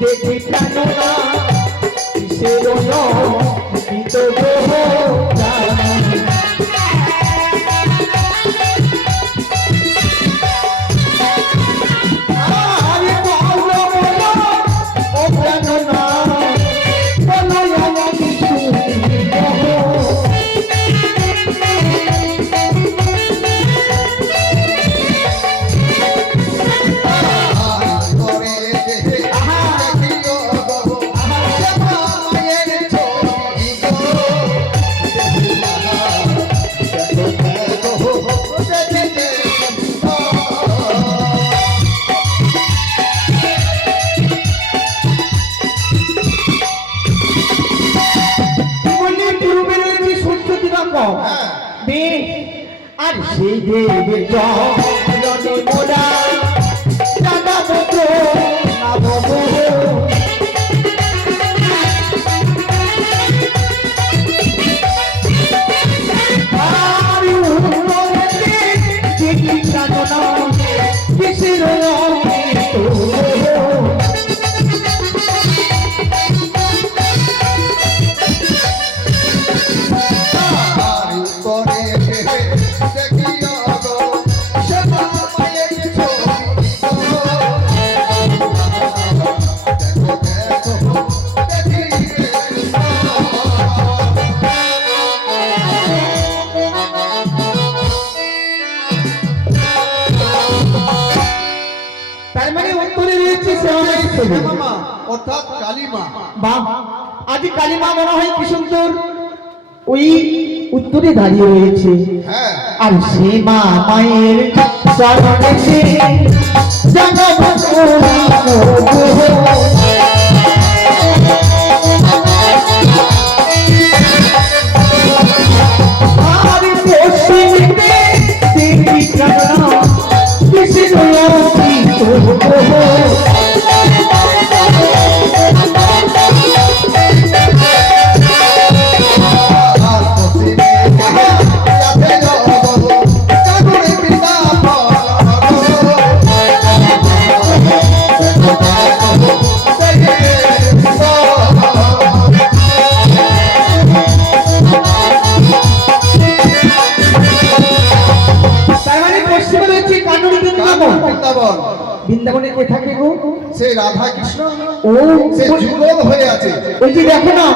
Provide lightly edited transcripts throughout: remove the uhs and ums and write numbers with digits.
দেখে জানো না কিসের গীত আর সেই দেবের জলে মোরা দাদা পুত্র নামব আর দেখি জানো না কিসের অর্থাৎ কালিমা। বাহ, আজ কালিমা মনে হয় কি সুন্দর ওই উত্তরে দাঁড়িয়ে রয়েছে। আর সে মা মায়ের চরণে সে জানাবো আর পশ্চিমে দেখি জানা কিসের বৃন্দাবনে কে থাকে গো? সে রাধা কৃষ্ণ। ও সে যুগল হয়ে আছে। ওই যে দেখো না,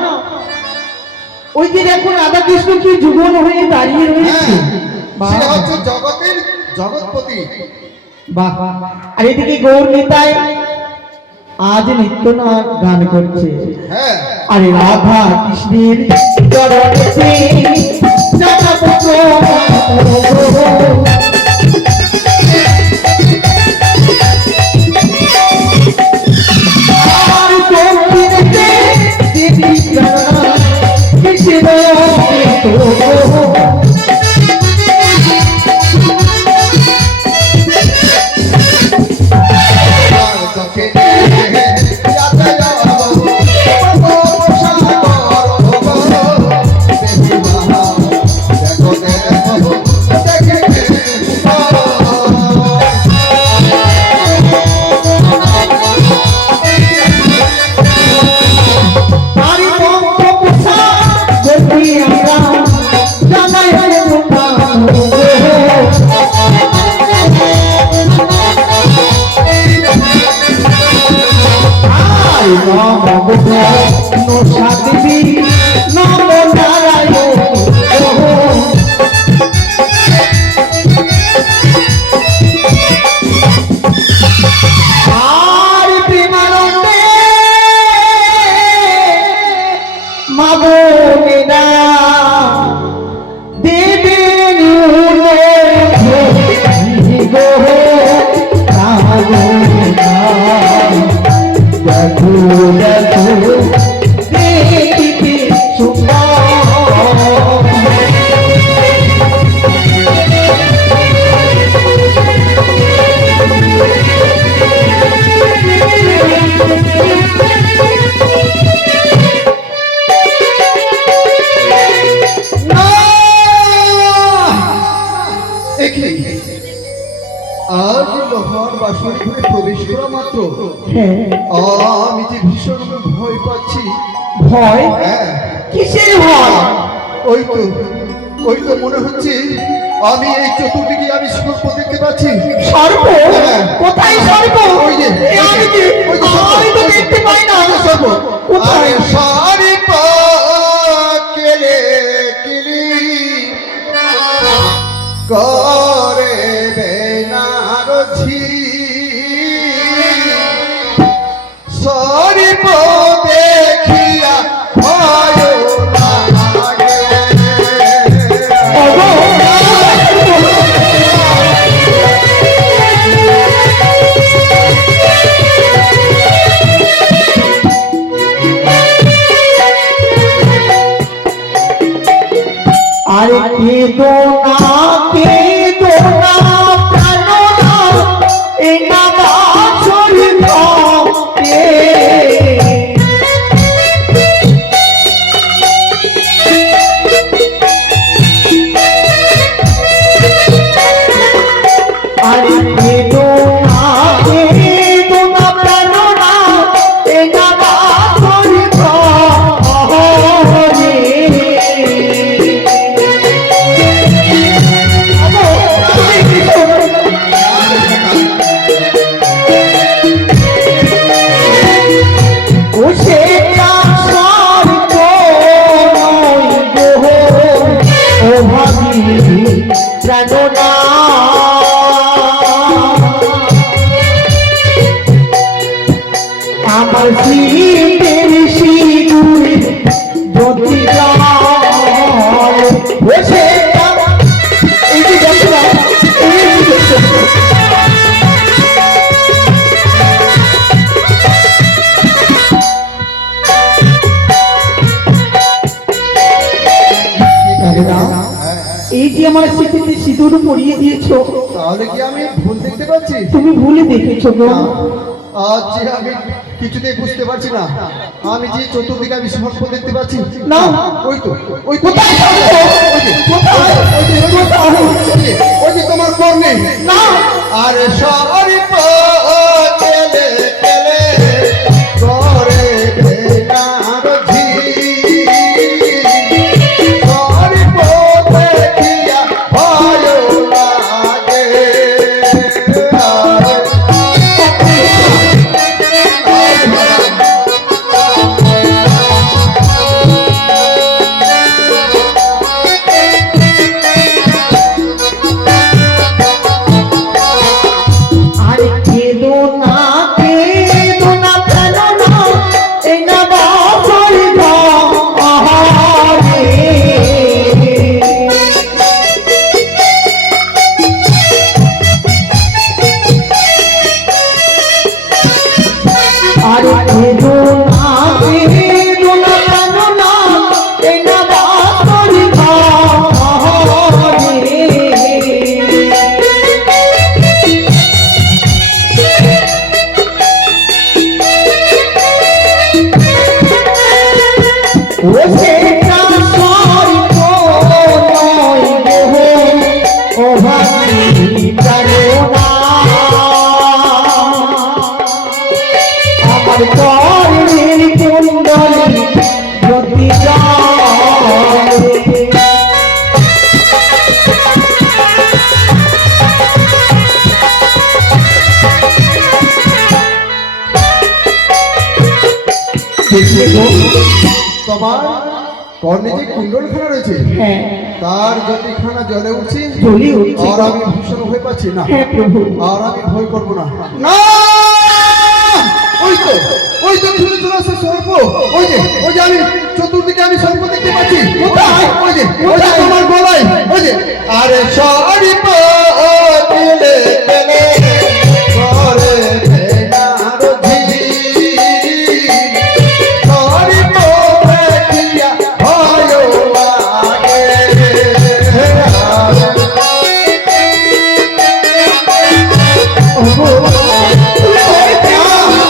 ওই যে দেখো রাধা কৃষ্ণ কি যুগল হয়ে দাঁড়িয়ে রয়েছে। সে হচ্ছে জগতের জগৎপতি। বাহ, আর এদিকে গৌর নিতাই আজ নিত্য না গান করছে। আরে রাধা কৃষ্ণের চরণে রাধা পুত্র দেখি আজ লোহার বাসন ঘরে প্রবেশ করা মাত্র হ্যাঁ আমি যে ভীষণ ভয় পাচ্ছি। ভয়? হ্যাঁ, কিসের ভয়? ওই তো মনে হচ্ছে আমি এই চতুর্দিকে আমি সর্প দেখতে পাচ্ছি। সর্প? হ্যাঁ। কোথায় সর্প? ওই যে, এ আমি কি- ওই যে সর্প, আমি তো ওই যে, দেখতে পাই না। ওই যে সর্প। কোথায়? আরে সর্প কেলে কিলি করে বেনারছি সর্প দেখিয়া ভয় লাগে। ওগো, আরে কেদো না প্রাণ না এ না বাছর ঘটে। আরে কেদো না প্রাণ না এ না বাছর ঘটে। আমার সিঁড়ির সিঁদুরে যদি জল বসে এই যে দেখো না, এই যে দেখো। এই যে আমার স্মৃতিতে সিঁদুর পরিয়ে দিয়েছো, তাহলে কি আমি ভুল দেখতে পাচ্ছি? তুমি ভুলে দেখেছো গো। আজ যে আমি কিছুতেই বুঝতে পারছি না, আমি যে চতুর্দিকে আমি সর্প দেখতে পাচ্ছি। না। ওই তো কোথায় সর্প? কোথায়? ওই যে তোমার কর্ণে। না। আর সর্প কেলে কেলে করে বেনারজি সর্প দেখিয়া ভয় লাগে। আরে কেদো না প্রাণ না এই না বাছর ঘরে। আরে কেদো না প্রাণ না এই না বাছর ঘরে। ও সেটা সর্প নয় গো, ও ভাবি জানো না আমার কর্ণের কুণ্ডলী যদি জলে। দেখলে গো, তোমার কর্ণে যে কুণ্ডলখানা রয়েছে হ্যাঁ তার যতখানা জলে উঠছে জ্বলি উঠছে। আর আমি ভীষণ ভয় পাচ্ছি না। হ্যাঁ প্রভু। আর আমি ভয় করবো না। না ওই তো ছুটে চলে আসছে সর্প। ওই যে আমি চতুর্দিকে আমি সর্প দেখতে পাচ্ছি। কোথায়? ওই যে তোমার গলায়। ওই যে আরে সর্প কেলে কেলে করে বেনারজি সর্প দেখিয়া ভয় লাগে। ওগো, তুমি ভয় পেও না।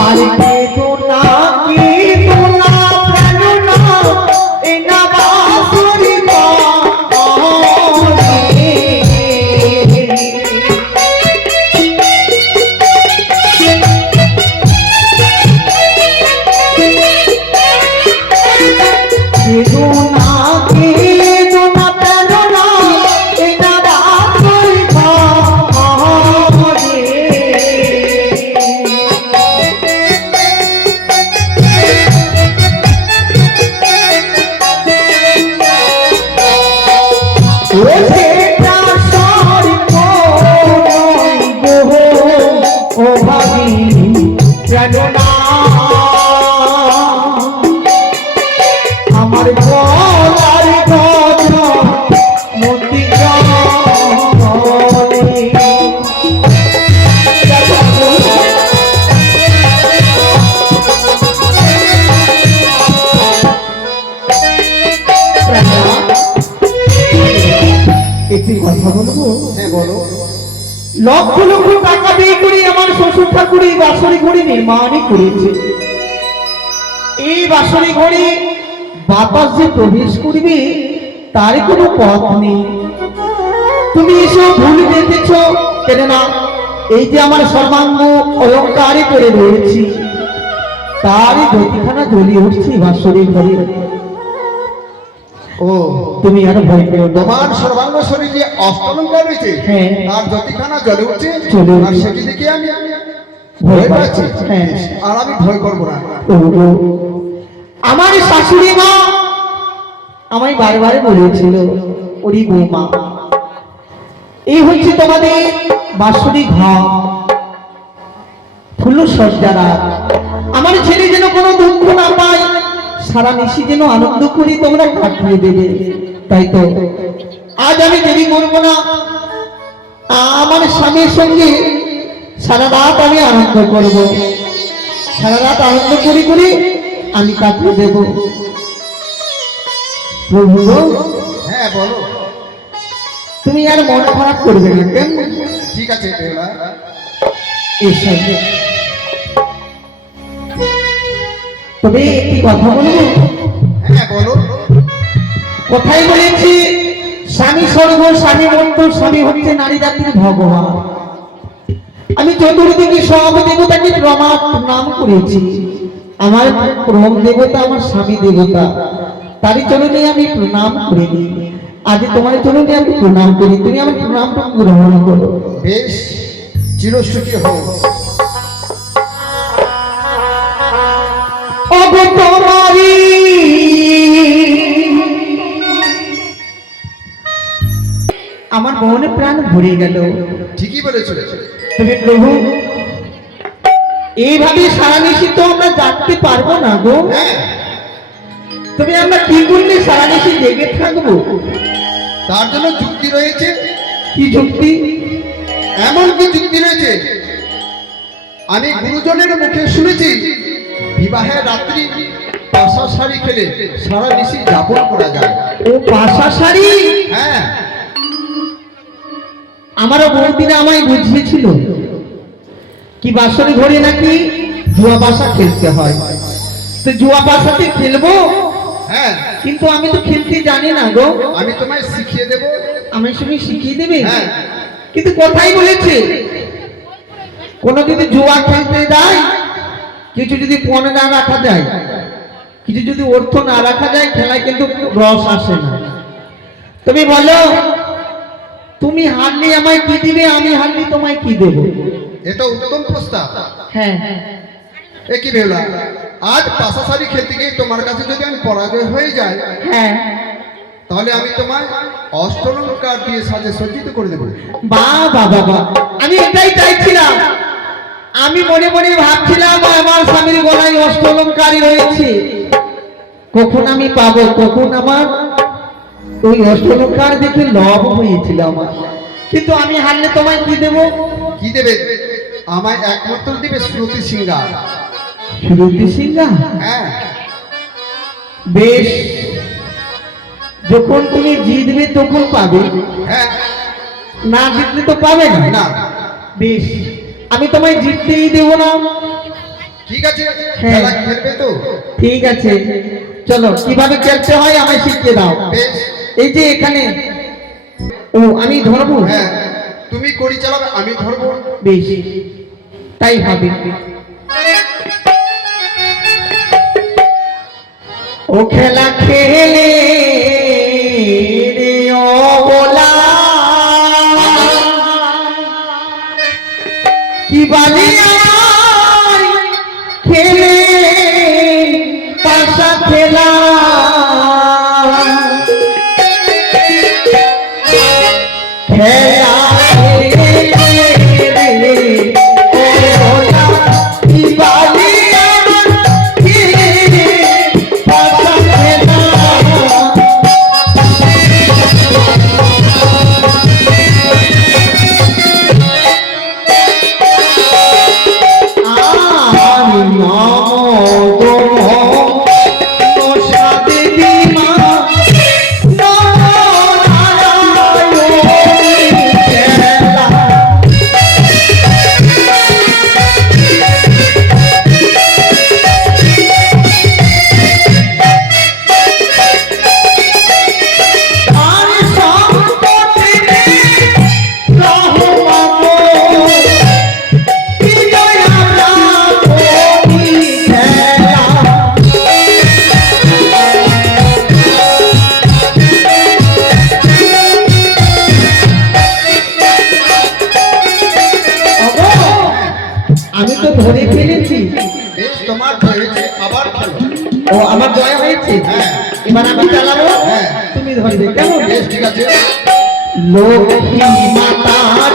আরে কেদো না বলবো? হ্যাঁ বলো। লক্ষ লক্ষ টাকা ব্যয় করে আমার শ্বশুর ঠাকুর এই বাসরি ঘড়ি নির্মাণই করেছে। এই বাসরি ঘড়ি বাতাস যে প্রবেশ করবে তার কোনো পথ নেই। তুমি এসব ভুল দেখেছ কেন না? এই যে আমার সর্বাঙ্গ অলঙ্কারে করে রয়েছি তারই জ্যোতিখানা জ্বলিয়ে উঠছে বাসরি ঘড়ি। ও তুমি আর ভয় পেও না। তোমার সর্বাঙ্গ শরীরে অষ্টলঙ্কার রয়েছে, হ্যাঁ। তার জ্যোতিখানা জ্বলে উঠছে, জ্বলে উঠছে। আর সেটি দেখে আমি ভয় ভয় পাচ্ছি। হ্যাঁ। আর আমি ভয় করবো না। আমার শাশুড়ি মা আমায় বারবার বলেছিল, ওরে বৌমা, এই হচ্ছে তোমাদের বাৎসরিক ঘর, ফুল সজ্জারা। আমার ছেলে যেন কোনো দুঃখ না পায়, সারা নিশি যেন আনন্দ করি তোমরা কাটিয়ে দেবে। তাই তো আজ আমি দেরি করবো না, আমার স্বামীর সঙ্গে সারা রাত আমি আনন্দ করব। সারা রাত আনন্দ করি করি আমি কাটিয়ে দেব। প্রভু গো, হ্যাঁ বলো। তুমি আর মন খারাপ করবে না কেন? ঠিক আছে বেহুলা। এসো। তবে একটি কথা বলবো? হ্যাঁ বলো। কোথায় বলেছি স্বামী স্বর্গ, স্বামী মন্ত্র, স্বামী হচ্ছে নারী জাতির ভগবান। আমি চতুর্দিকে সব দেবতাকে প্রণাম করেছি। আমার প্রম দেবতা আমার স্বামী দেবতা, তারই চরণে আমি প্রণাম করে নিই। আজ তোমার চরণে আমি প্রণাম করি, তুমি আমার প্রণামটা গ্রহণ করো। বেশ, চিরসুখী হও। ওগো তোমারি আমার মনে প্রাণ ভরে গেল। ঠিকই বলেছো। তবে প্রভু, এইভাবে সারা নিশি তো আমরা জাগতে পারবো না গো। হ্যাঁ, তবে আমরা কি করলে সারা নিশি জেগে থাকবো? তার জন্য যুক্তি রয়েছে। কি যুক্তি? এমন কি যুক্তি রয়েছে? আমি গুরুজনের মুখে শুনেছি, বিবাহের রাত্রি পাশা শাড়ি খেলে সারা নিশি যাপন করা যায়। ও পাশা শাড়ি? হ্যাঁ, আমারও বৌদিরা আমায় বুঝিয়েছিল কি বাসরে ঘরে নাকি জুয়া পাশা খেলতে হয়। তো জুয়া পাশাতে খেলবো, হ্যাঁ, কিন্তু আমি তো খেলতে জানি না গো। আমি তোমায় শিখিয়ে দেব। আমার সঙ্গে শিখিয়ে দেবে? হ্যাঁ। কিন্তু কোথায় বলেছে কোনো যদি জুয়া খেলতে যায়, কিছু যদি পণ না রাখা যায়, কিছু যদি অর্থ না রাখা যায়, খেলায় কিন্তু রস আসে না। তুমি বলো, তুমি হারলে আমায় কি দিবে, আমি হারলে তোমায় কি দেবো? এটা উত্তম প্রস্তাব। হ্যাঁ, এ কি বেহুলা, আজ পাশা শাড়ি খেলতে গিয়ে তোমার কাছে যদি আমি পরাজয় হয়ে যাই, হ্যাঁ, তাহলে আমি তোমায় অষ্টলঙ্কার দিয়ে সাজে সজ্জিত করে দেবো। বাহ বাহ বাহ বাহ, আমি এটাই চাইছিলাম। আমি মনে মনে ভাবছিলাম আমার স্বামীর গলায় অষ্টলঙ্কারী রয়েছে, কখন আমি পাবো, কখন আমার ওই অষ্টলঙ্কার দেখে লভ হয়েছিল আমার। কিন্তু আমি হারলে তোমায় কি দেবো? কি দেবে? আমায় একমাত্র দিবে শ্রুতি সিংহার। শ্রুতি সিংহা? হ্যাঁ, বেশ, যখন তুমি জিতবে তখন পাবে, হ্যাঁ, না জিতলে তো পাবে না। না। বেশ, আমি তোমায় জিততেই দেবো না। ঠিক আছে, হ্যাঁ। খেলা খেলবে তো? ঠিক আছে, চলো কিভাবে খেলতে হয় আমায় শিখিয়ে দাও। বেশ। এই যে এখানে, ও আমি ধরবো? হ্যাঁ, তুমি কড়ি চালাবে, আমি ধরবো। বেশ, তাই হবে। ও খেলা খেলে রে ও বলা, কি বালিয়া খেলে পাশা খেলা, খেলা খেলে রে ও বলা, কি বালিয়া খেলে পাশা খেলা। আবার খেলো। ও আমার জয় হয়েছে, হ্যাঁ। এবার আমি চালাবো, হ্যাঁ। তুমি ধরবে, কেমন? বেশ, ঠিক আছে। লক্ষ্মী মাতার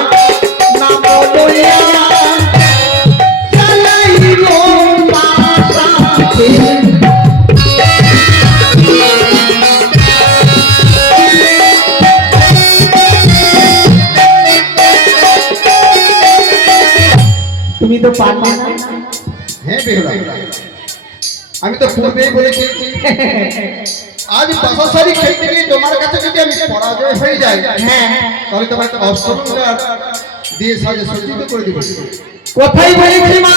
নাম লইয়া চালাইব পাশাতে। তুমি তো পারবে না। হ্যাঁ বেহুলা, আমি তো পূর্বেই বলেছি আজ পাশাশারি খেলতে গিয়ে তোমার কাছে যদি আমি পরাজয় হয়ে যাই, হ্যাঁ, তাহলে তোমার অষ্টমঙ্গার দিয়ে সাজে সজ্জিত করে দিব। কোথায় বলেছি মা,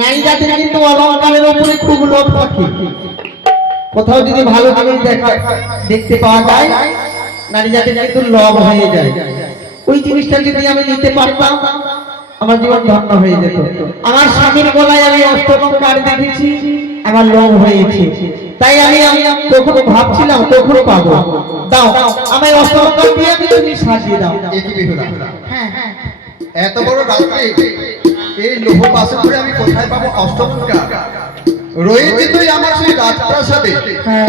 নাই জাতির কিন্তু অলঙ্কারের উপরে খুব লোভ থাকে। কোথাও যদি ভালো জিনিস দেখতে পাওয়া যায়, নারী জাতির কিন্তু লোভ হয়ে যায়। ওই জিনিসটা যদি আমি নিতে পারতাম, আমার জীবন ধন্য হয়ে যেত। আমার স্বামীর গলায় আমি অষ্টলঙ্কার দেখেছি, আমার লোভ হয়েছে, তাই আমি তখন ভাবছিলাম তখন পাবো। দাও আমায় অষ্টলঙ্কার দিয়ে তুমি সাজিয়ে দাও। একই বেহুলা, হ্যাঁ হ্যাঁ, এত বড় রাত্রে এই লোহ বাসন করে আমি কোথায় পাবো অষ্টমঙ্গা? রয়েছে তুই আমার সেই রাজপ্রাসাদে, হ্যাঁ।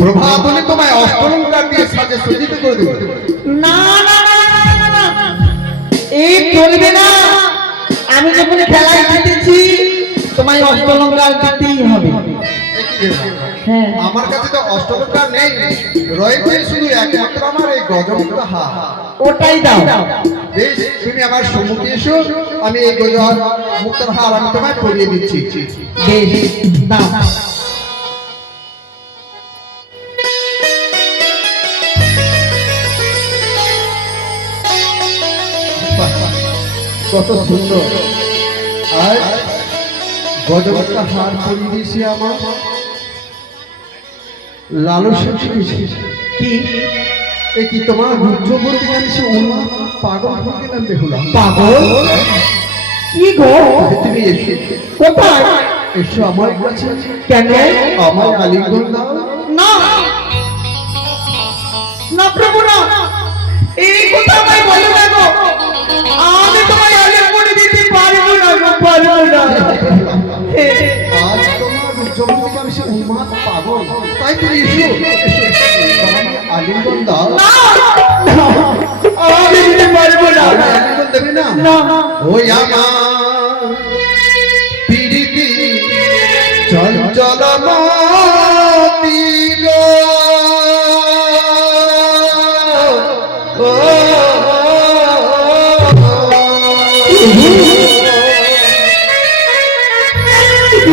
প্রভাত হলে তোমায় অষ্টলঙ্কার দিয়ে সাজে সজ্জিত করে দেবো। না না না না, না, না, না। এই চলবে না। আমি যখন খেলায় জিতেছি, তোমায় অষ্টলঙ্কার দিতেই হবে। একই বেহুলা, হ্যাঁ, আমার কাছে তো অষ্টলঙ্কার নেই, রয়েছে শুধু একমাত্র আমার এই গজমুক্ত হাত। ওটাই দাও। বেশ, তুমি আমার সম্মুখে এসো, আমি এই গজর মুক্তার হার আমি তোমায় পরিয়ে দিচ্ছি। বেশ, দাও। কত সুন্দর! আর গজমুক্ত হার পরিয়ে দিয়েছি আমার লালসা ছিল। কি এ কি তোমার রুদ্রবতী আমি সে উন্মাদ পাগল হয়ে গেলাম বেহুলা। পাগল? কি গো? তুমি এসো, কোথায়? এসো আমার কাছে। কেন? আমার আলিঙ্গন দাও। না না প্রভু, না, এই কথা আমায় বলো না গো। আমি তোমায় আলিঙ্গন দিতে পারবো না গো, পারবো না। আজ তোমার রুদ্রবতী আমি সে উন্মাদ পাগল, তাই তুমি এসো, এসো, এসো, আমি আলিঙ্গন দাও। না, না, আমি দিতে পারবো না। আমি আলিঙ্গন দেবে না? না, ওই আমার পিরিতি চঞ্চল মতি গো, ও,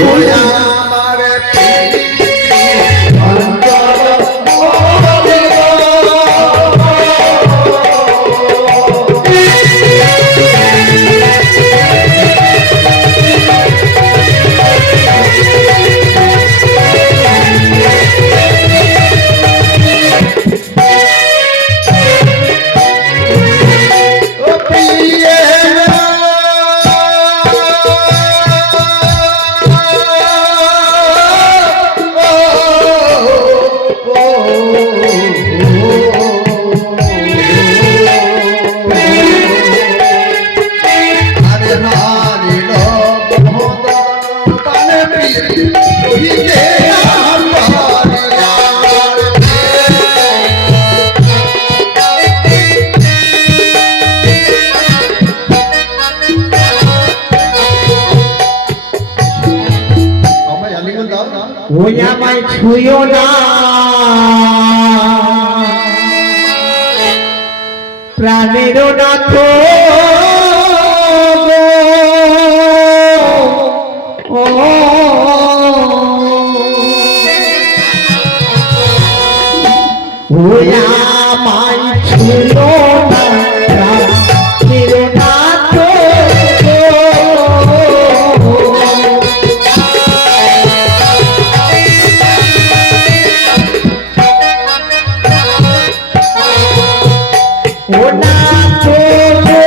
ওই আমার পিরিতি চঞ্চল মতি গো। ওই আমায় ছুঁয়ো না, প্রাণেরও নাথ গো। ও ওই আমায় ছুঁয়ো না, প্রাণেরও নাথ গো। ও নাথ গো,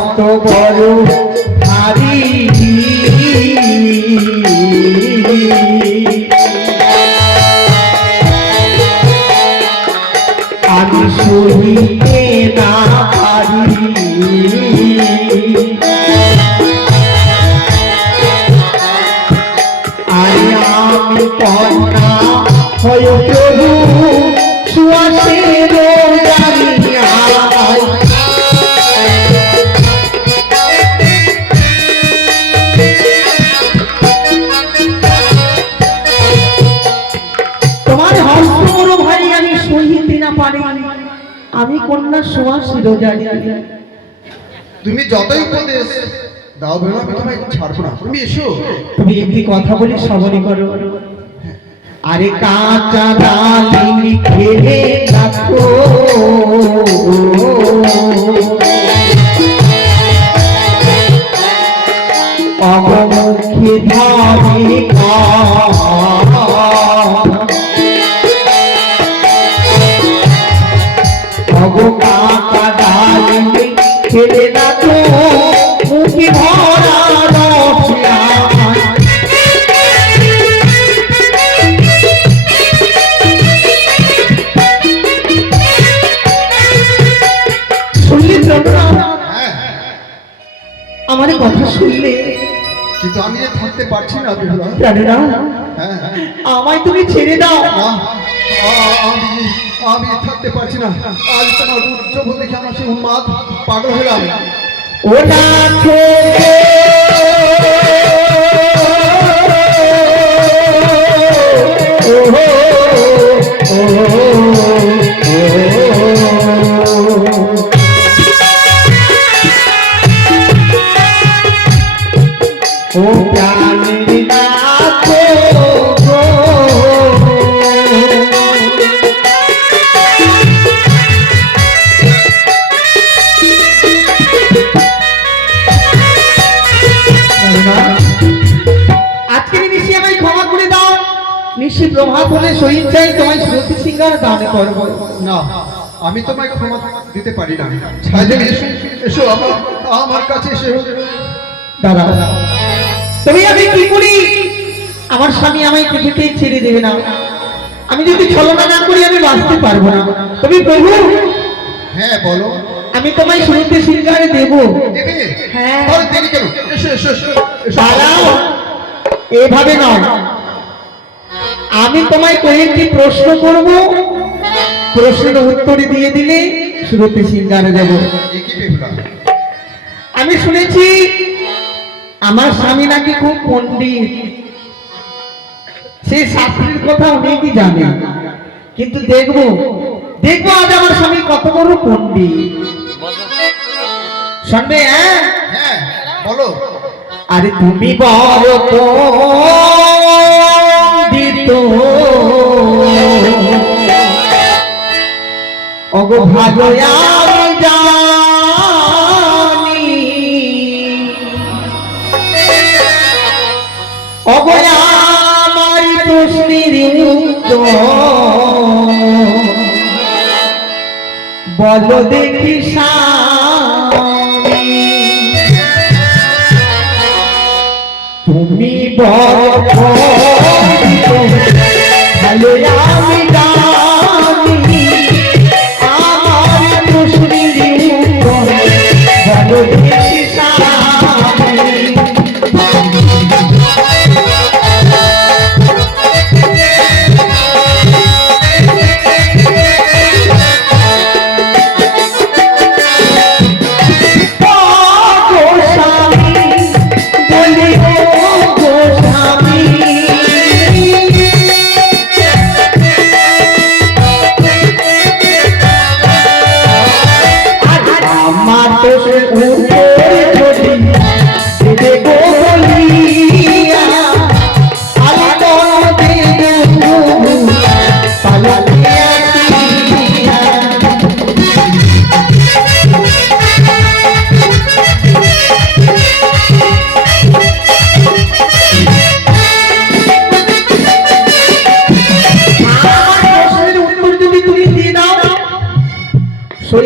হস্ত বড় ভারী আমি সহিতে না পারি আমি কন্যা হয় প্রভু সুয়াসের জানিয়া তোমার হস্ত বড় ভাই আমি সহিতে না পারি আমি কন্যা সুয়াসের জানি তুমি যতই উপদেশ দাও বেরো আমি তোমায় ছাড়বো না, তুমি এসো। তুমি একটি কথা বলি শ্রবণী করো। আরে কাঁচা ডালিম খেলে রাখো অবমুখে ধরে অগো কাঁচা ডালিম খেলে রাখো মুখে ভরা রসিয়া আমার কথা শুনলে কিন্তু আমি যে থাকতে পারছি না বিহুলা। জানে না হ্যাঁ আমায় তুমি ছেড়ে দাও না, আমি থাকতে পারছি না। আজ তোমার উজ্জ্বল দেখে আমার সেই উন্মাদ পাগল হলাম। ও না ও প্রাণের নাথো গো আজকের নিশি আমায় ক্ষমা করে দাও। নিশি প্রভাত হলে শহীদ চাই তোমায় শ্রুতি সিংহার দান করব। না, আমি তোমায় ক্ষমা দিতে পারি না। এসো এসো আমার কাছে এসো। দাদা তবে আমি কি করি? আমার স্বামী আমায় কিছুতেই ছেড়ে দেবে না। আমি যদি ছলনা না করি আমি বাঁচতে পারবো না। তবে প্রভু হ্যাঁ বলো। আমি তোমায় শুরুতে সিংহারে দেব। দেবে? হ্যাঁ। তাহলে দেরি কেন? এসো এসো এসো এসো। দাঁড়াও, এভাবে নয়। আমি তোমায় কয়েকটি প্রশ্ন করব, প্রশ্নের উত্তর দিয়ে দিলে শুরুতে সিংহারে দেব। একই বেহুলা। আমি শুনেছি আমার স্বামী নাকি খুব পণ্ডিত, সেই শাস্ত্রের কথা অনেকই জানে। কিন্তু দেখবো দেখবো আজ আমার স্বামী কত বড় পণ্ডিত। শুনবে? হ্যাঁ হ্যাঁ বলো। আরে তুমি বড় পণ্ডিত অগো ভালো আমি জানি অগো আমার প্রশ্নের উত্তর বলো দেখি স্বামী। তুমি বড় পণ্ডিত ভালো আমি জানি আমার প্রশ্নের উত্তর বলো দেখি স্বামী।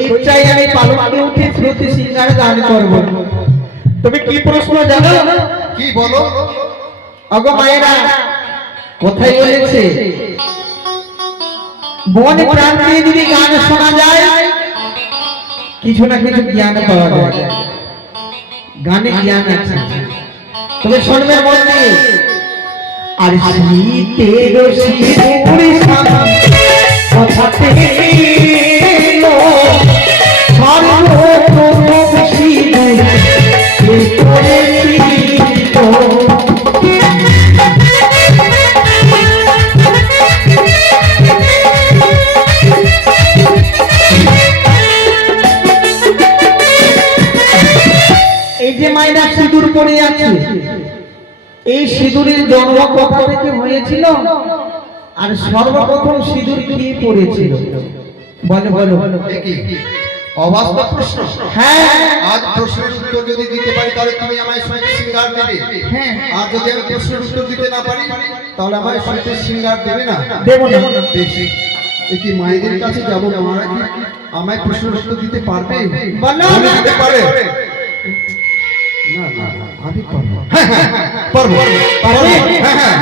ইচ্ছায় আমি পালকে উঠেছি শ্রুতি সিঙ্গার গান করব। তুমি কি প্রশ্ন জানো? কি বলো? অগো মায়েরা, কোথায় বলেছে বন প্রান্তে যদি গান শোনা যায় কিছু না কিছু জ্ঞান পাওয়া যায়। গানে জ্ঞান আছে, তবে শুনবে মন দিয়ে। আর শীতের শিশুরি সামনে কথাতে এলো সর্বপ্রথম শিশুর কে করেছিল। এই যে মায়েরা সিঁদুর পরে আছে, এই সিঁদুরের জন্ম কোথা থেকে হয়েছিল আর সর্বপ্রথম সিঁদুর কি পড়েছিল? বলো বলো। অবাস্তব প্রশ্ন। হ্যাঁ, আজ প্রশ্নের উত্তর যদি দিতে পারি তাহলে তুমি আমায় শ্রুতি সিঙ্গার দেবে। হ্যাঁ, আর যদি আমি প্রশ্নের উত্তর দিতে না পারি তাহলে আমায় শ্রুতি সিঙ্গার দেবে না। দেবো না। বেশ, এই কি মায়েদের কাছে যাবো, মারা কি আমায় প্রশ্নের উত্তর দিতে পারবে? বলো উনি না। দিতে পারে? না না না, আমি পারবো। হ্যাঁ হ্যাঁ পারবো। পারবে? হ্যাঁ হ্যাঁ।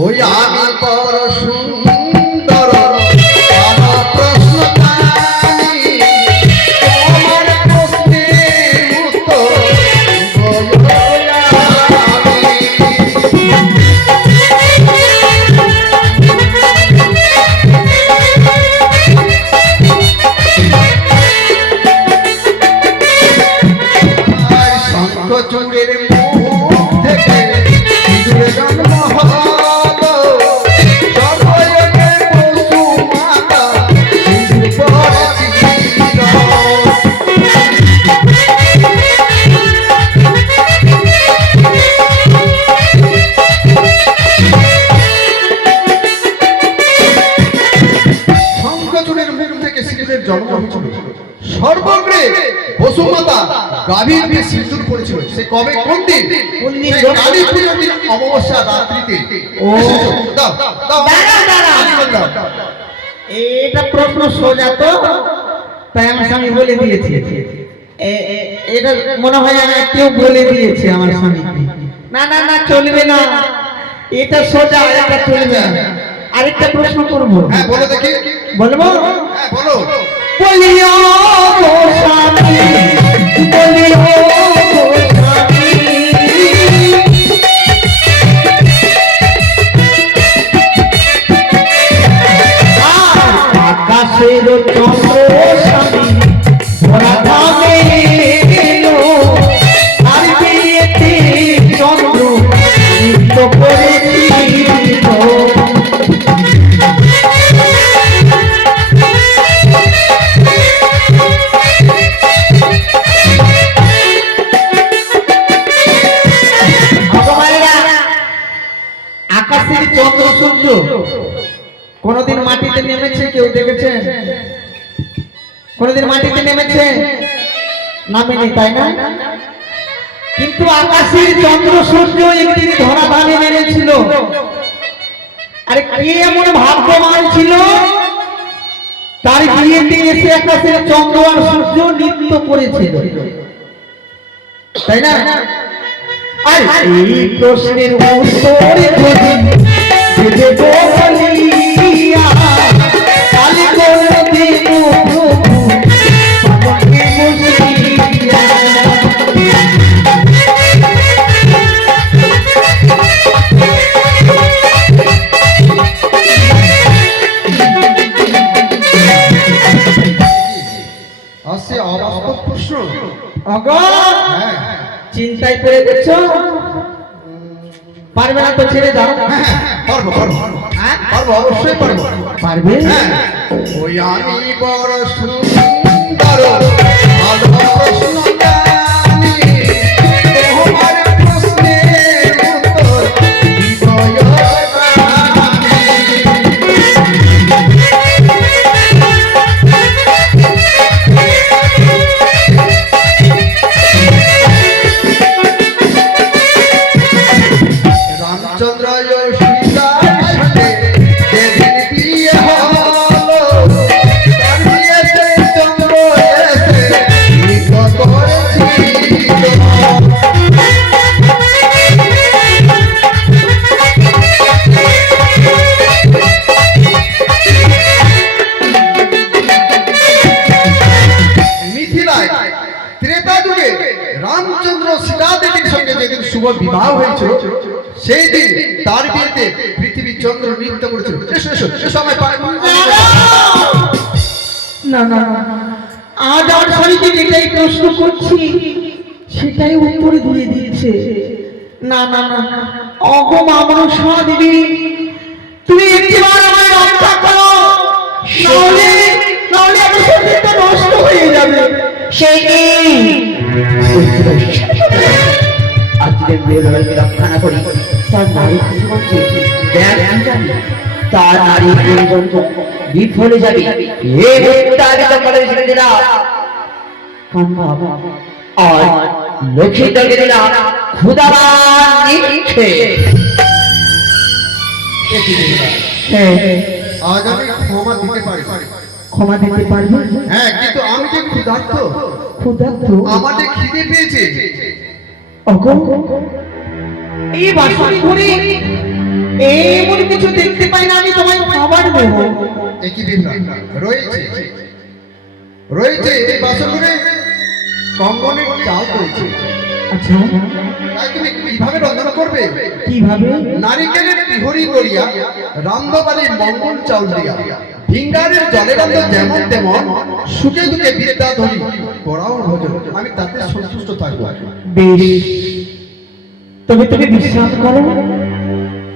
ওই আমি বড় সুন্দর ভালো প্রশ্ন জানি, তোমার প্রশ্নের উত্তর বলো আমি। আর শঙ্খচূড়ের মুখ থেকে সিঁদুরে জন্ম হলো, সর্বযজ্ঞের পশু মাতা সিঁদুর পরেছিল। শঙ্খচূড়ের মুখ থেকে সিঁদুরের জন্ম হয়েছিল, সর্বগ্রে বসুমাতা গাভীর দিয়ে সিঁদুর পড়েছিল। সে কবে, কোন দিন? কোন দিন? সেই কালী পুজোর দিন অমাবস্যা রাত্রিতে। ও। দাও দাও দাঁড়াও, দাঁড়াও। আলিঙ্গন দাও। এটা প্রশ্ন সোজা তো, তাই আমার স্বামী বলে দিয়েছে। এটা মনে হয় আমার কেউ বলে দিয়েছে আমার স্বামী। না না না, চলবে না, এটা সোজা, এটা চলবে না। আরেকটা প্রশ্ন করবো। হ্যাঁ বলো দেখি। বলবো? হ্যাঁ বলো। বলিও গো স্বামী, বলিও গো স্বামী, আকাশের চন্দ্র স্বামী ভরা ধামে এলো, আর বিয়েতে চন্দ্র নৃত্য করেছিল। ভগবানেরা, আকাশের চন্দ্র সূর্য কোনদিন মাটিতে নেমেছে কেউ দেখেছে? কোনদিন মাটিতে নেমেছে? নামেনি, তাই না? কিন্তু আকাশের চন্দ্র সূর্য একদিন ধরাধামে নেমেছিল। আরে কে এমন ভাগ্যবান ছিল তার বিয়েতে এসে আকাশের চন্দ্র আর সূর্য নৃত্য করেছিল, তাই না? আর এই প্রশ্নের উত্তর যদি দেব বলিয়া, কালী করে দেব প্রভু পাবকে বসিয়া। আসছে অবাস্তব প্রশ্ন। অগো, হ্যাঁ চিন্তায় পড়ে গেছো? পারবে না তো ছেড়ে দাও। পারবো পারবো হ্যাঁ? পারবো, অবশ্যই পারবো। পারবে? হ্যাঁ। ওই আমি বড় সুন্দর ভালো প্রশ্ন জানি, তোমার প্রশ্নের উত্তর দিব আমি। রামচন্দ্র সীতার সাথে যেদিন বিয়ে হলো, তার বিয়েতে চন্দ্র এসে ত্রেতা যুগে রামচন্দ্র সীতা দেবীর সঙ্গে যেদিন শুভ বিবাহ হয়েছিল সেই দিন তার বিয়েতে পৃথিবী চন্দ্র নৃত্য করেছিল। এসো এসো এসো সময় পায় না না না, আজ আমার স্বামীকে যেটাই প্রশ্ন করছি সেটাই উত্তর দিয়ে দিচ্ছে। না না না, অগো মা মনসা দেবী, তুমি একটিবার আমায় রক্ষা করো, নাহলে নাহলে আমার শরীরটা নষ্ট হয়ে যাবে। সেই আজকে মেয়েদের রক্ষা না করি তার নারী জীবনকে তার নারী জীবন বিফলে যাবে। আর লক্ষ্মী দলকে দিলাম আজ আমি ক্ষমা দিতে পারি। ক্ষমা দিতে পারবে? হ্যাঁ, কিন্তু আমি যে ক্ষুধার্ত, ক্ষুধার্ত, আমার যে খিদে পেয়েছে। অগো এই বাসন করে এমন কিছু দেখতে পাই না, আমি তোমায় খাবার দেবো। একই বিভ্রাট রয়েছে রয়েছে এই বাসনগুলো কঙ্গনের চাল রয়েছে। আচ্ছা, তাই তুমি কিভাবে রন্ধন করবে? কিভাবে? নারিকেলের তিহরি করিয়া রামদবালির মঙ্গল চাউল দিয়া ভিঙ্গারের জলে রান্ধ যেমন তেমন সুখে দুঃখে বিদ্যা ধরি করাও ভোজন। আমি তাতে সন্তুষ্ট থাকবো। বেশ, তবে তুমি বিশ্রাম করো,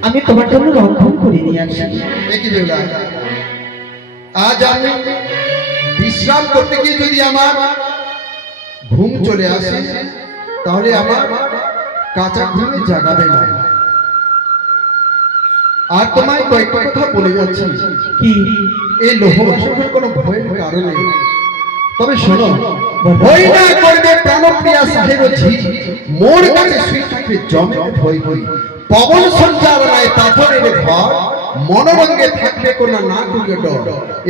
আমি তোমার জন্য রন্ধন করে নিয়ে আসি। একই বেলা আজ আমি বিশ্রাম করতে গিয়ে যদি আমার ঘুম চলে আসে তাহলে আমার কাঁচা ঘুমে জাগাবে না। আর তোমায় কয়েকটা কথা বলে যাচ্ছি। কি? এই লোহ বাসনের কোনো ভয়ের কারণ নেই। তবে শোনো, ভয় না করবে প্রাণপ্রিয়া সাহেব ঝি, মোর কাছে শুয়ে থাকবে জমে ভয় করি। পবন সঞ্চালনায় পাথরের ঘর, মনোরঙ্গে থাকবে কোনো না কুড়িয়ে ডর।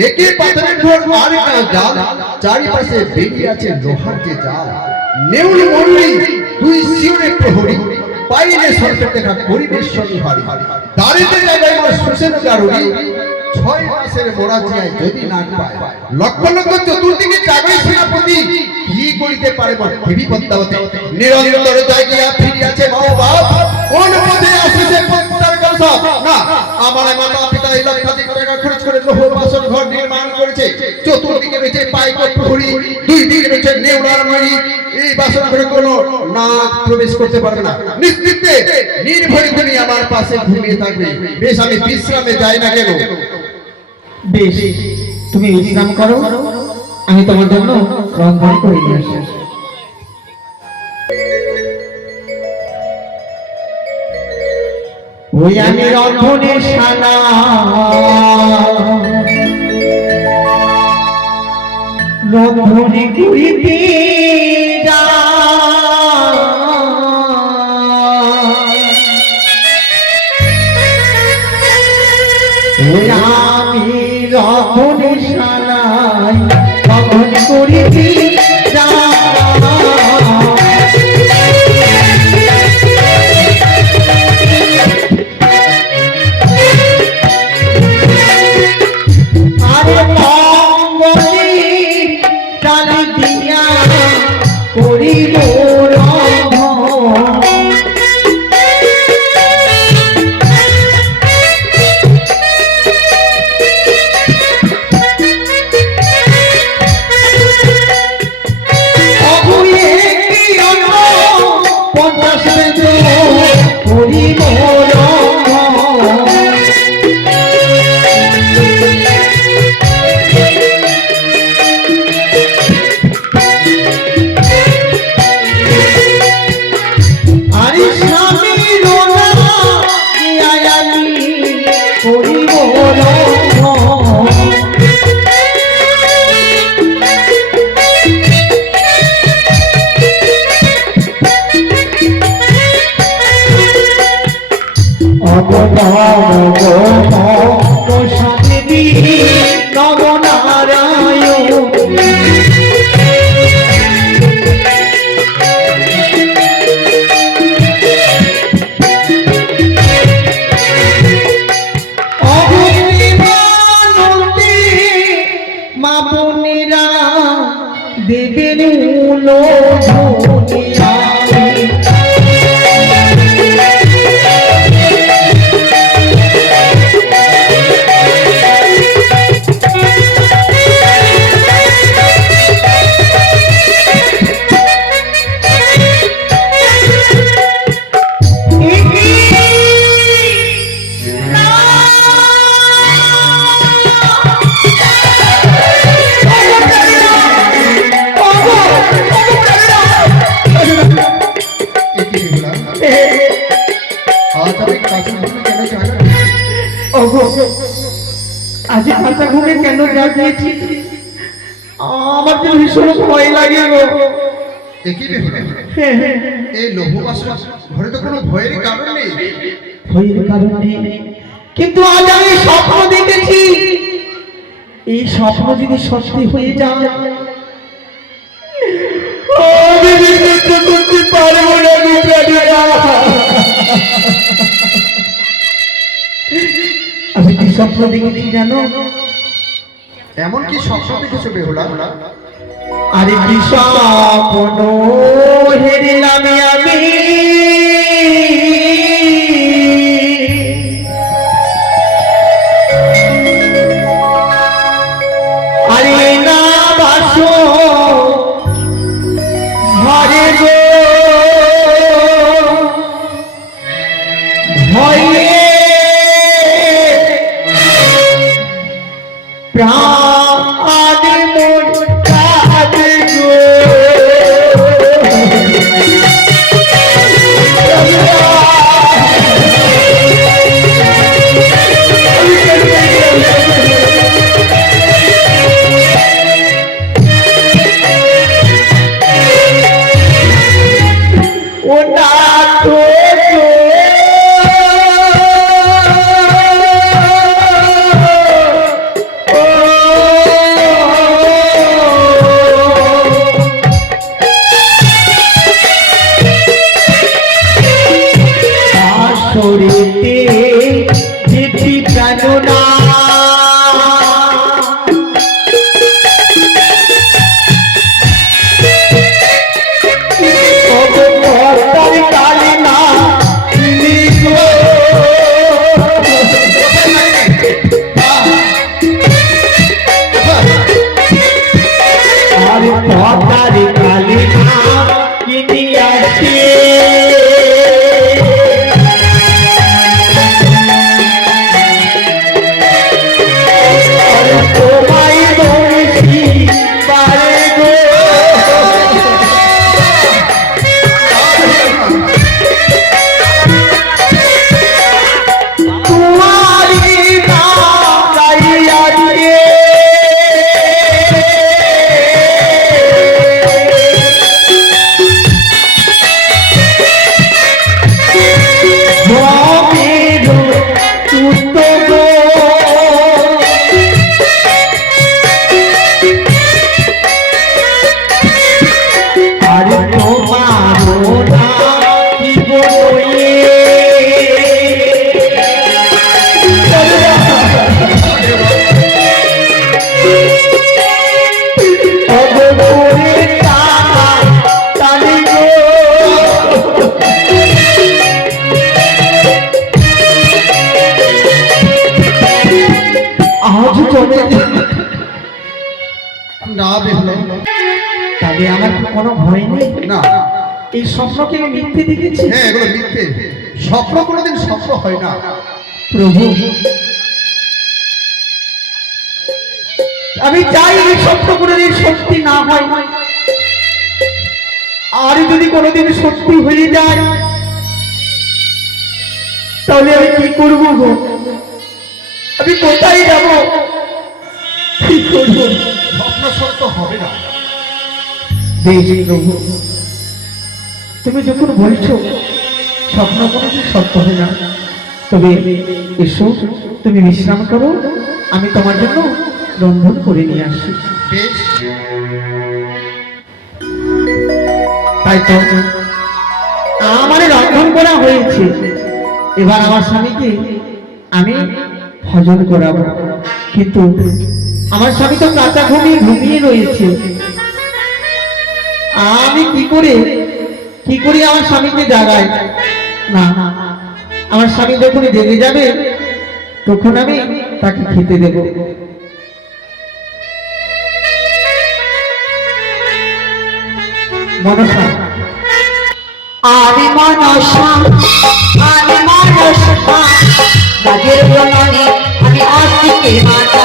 একই পাথরের ঘর আর একটা জাল, চারিপাশে বেরিয়ে আছে লোহার যে জাল। নেউল মরুরি দুই শিউরে প্রহরী, পাইলে সরকার দেখা পরিবেশ সঙ্গে হারি। দাঁড়িতে জায়গায় আমার সুসেন গারুরি, 6 মাসের মোড়া চিয়ায় যদি না পায়। লক্ষ লক্ষ চতুর্দিকে চাকরি সেনাপতি, কি করিতে পারে বল দেবী পদ্মাবতী। নিরন্তর জায়গিয়া ফিরিয়াছে মা বাপ, কোন পথে আসিছে পদ্মার কলসা। না, আমার মাতা পিতা এই লক্ষাধিক টাকা খরচ করে লোহ বাসন ঘর নির্মাণ করেছে। চতুর্দিকে রয়েছে পাইক প্রহরী, দুই দিকে রয়েছে নেউলার মারি। এই বাসন ঘরে কোনো নাগ প্রবেশ করতে পারবে না। নিশ্চিন্তে নির্ভয়ে তুমি আমার পাশে ঘুমিয়ে থাকবে। বেশ, আমি বিশ্রামে যাই না কেন? বেশ, তুমি বিশ্রাম করো, আমি তোমার জন্য রন্ধন করে নিয়ে আসি। ওই আমি রন্ধনের শালা, রন্ধনে করিতে ওই আমি রন্ধনের শালায় রন্ধন করিতে আরে মঙ্গলে চালি দিয়া করিব দেবেন লোভনীয় আজ কাঁচা ঘুমে কেন জাগিয়েছি? আমার তো ভীষণ ভয় লাগে গো। এই লৌহবাসা ঘরে তো কোনো ভয়ের কারণ নেই। ভয়ের কারণ নেই, কিন্তু আজ আমি স্বপ্ন দেখেছি। এই স্বপ্ন যদি সত্যি হয়ে যায়, আমি বিশ্বাস করতে পারবো না গো প্রাণীরা। আমি কি স্বপ্ন দেখেছি জানো? এমন কি স্বপ্ন দেখেছো বেহুলা? আরে কি স্বপ্ন হেরিলাম আমি, আরে না বাসো ঘরে গো, ভয়ে প্রাণ মোর কাঁদে গো। ও নাথ গো, শরীরে যেটি প্রাণনা কালী না আর পতারি কালী না কিনি আসে। না বেহুলা, তবে আমার কোনো ভয় নেই। না, এই স্বপ্নকে আমি মিথ্যে দেখেছি। হ্যাঁ এগুলো মিথ্যে। স্বপ্ন কোনোদিন স্বপ্ন হয় না। প্রভু, আমি চাই এই স্বপ্ন কোনোদিন সত্যি না হয়, আর যদি কোনোদিন সত্যি হয়ে যায় তাহলে আমি কি করবো গো? আমি কোথায় যাব? কি করবো? স্বপ্ন সত্য হবে না। বেশ প্রভু, তুমি যখন বলছো স্বপ্ন কোনোদিন সত্য হয় না, তবে এসো তুমি বিশ্রাম করো, আমি তোমার জন্য রন্ধন করে নিয়ে আসি। বেশ, তাই তো আমার রন্ধন করা হয়েছে, এবার আমার স্বামীকে আমি ভজন করাবো। কিন্তু আমার স্বামী তো কাঁচা ঘুমিয়ে রয়েছে, আমি কি করে আমার স্বামীকে জাগাই? না, আমার স্বামী যখন জেগে যাবে তখন আমি তাকে খেতে দেব। মনসা, আমি মনসা, আমি মনসা, রাগের বননে আমি আস্তিকের মাতা।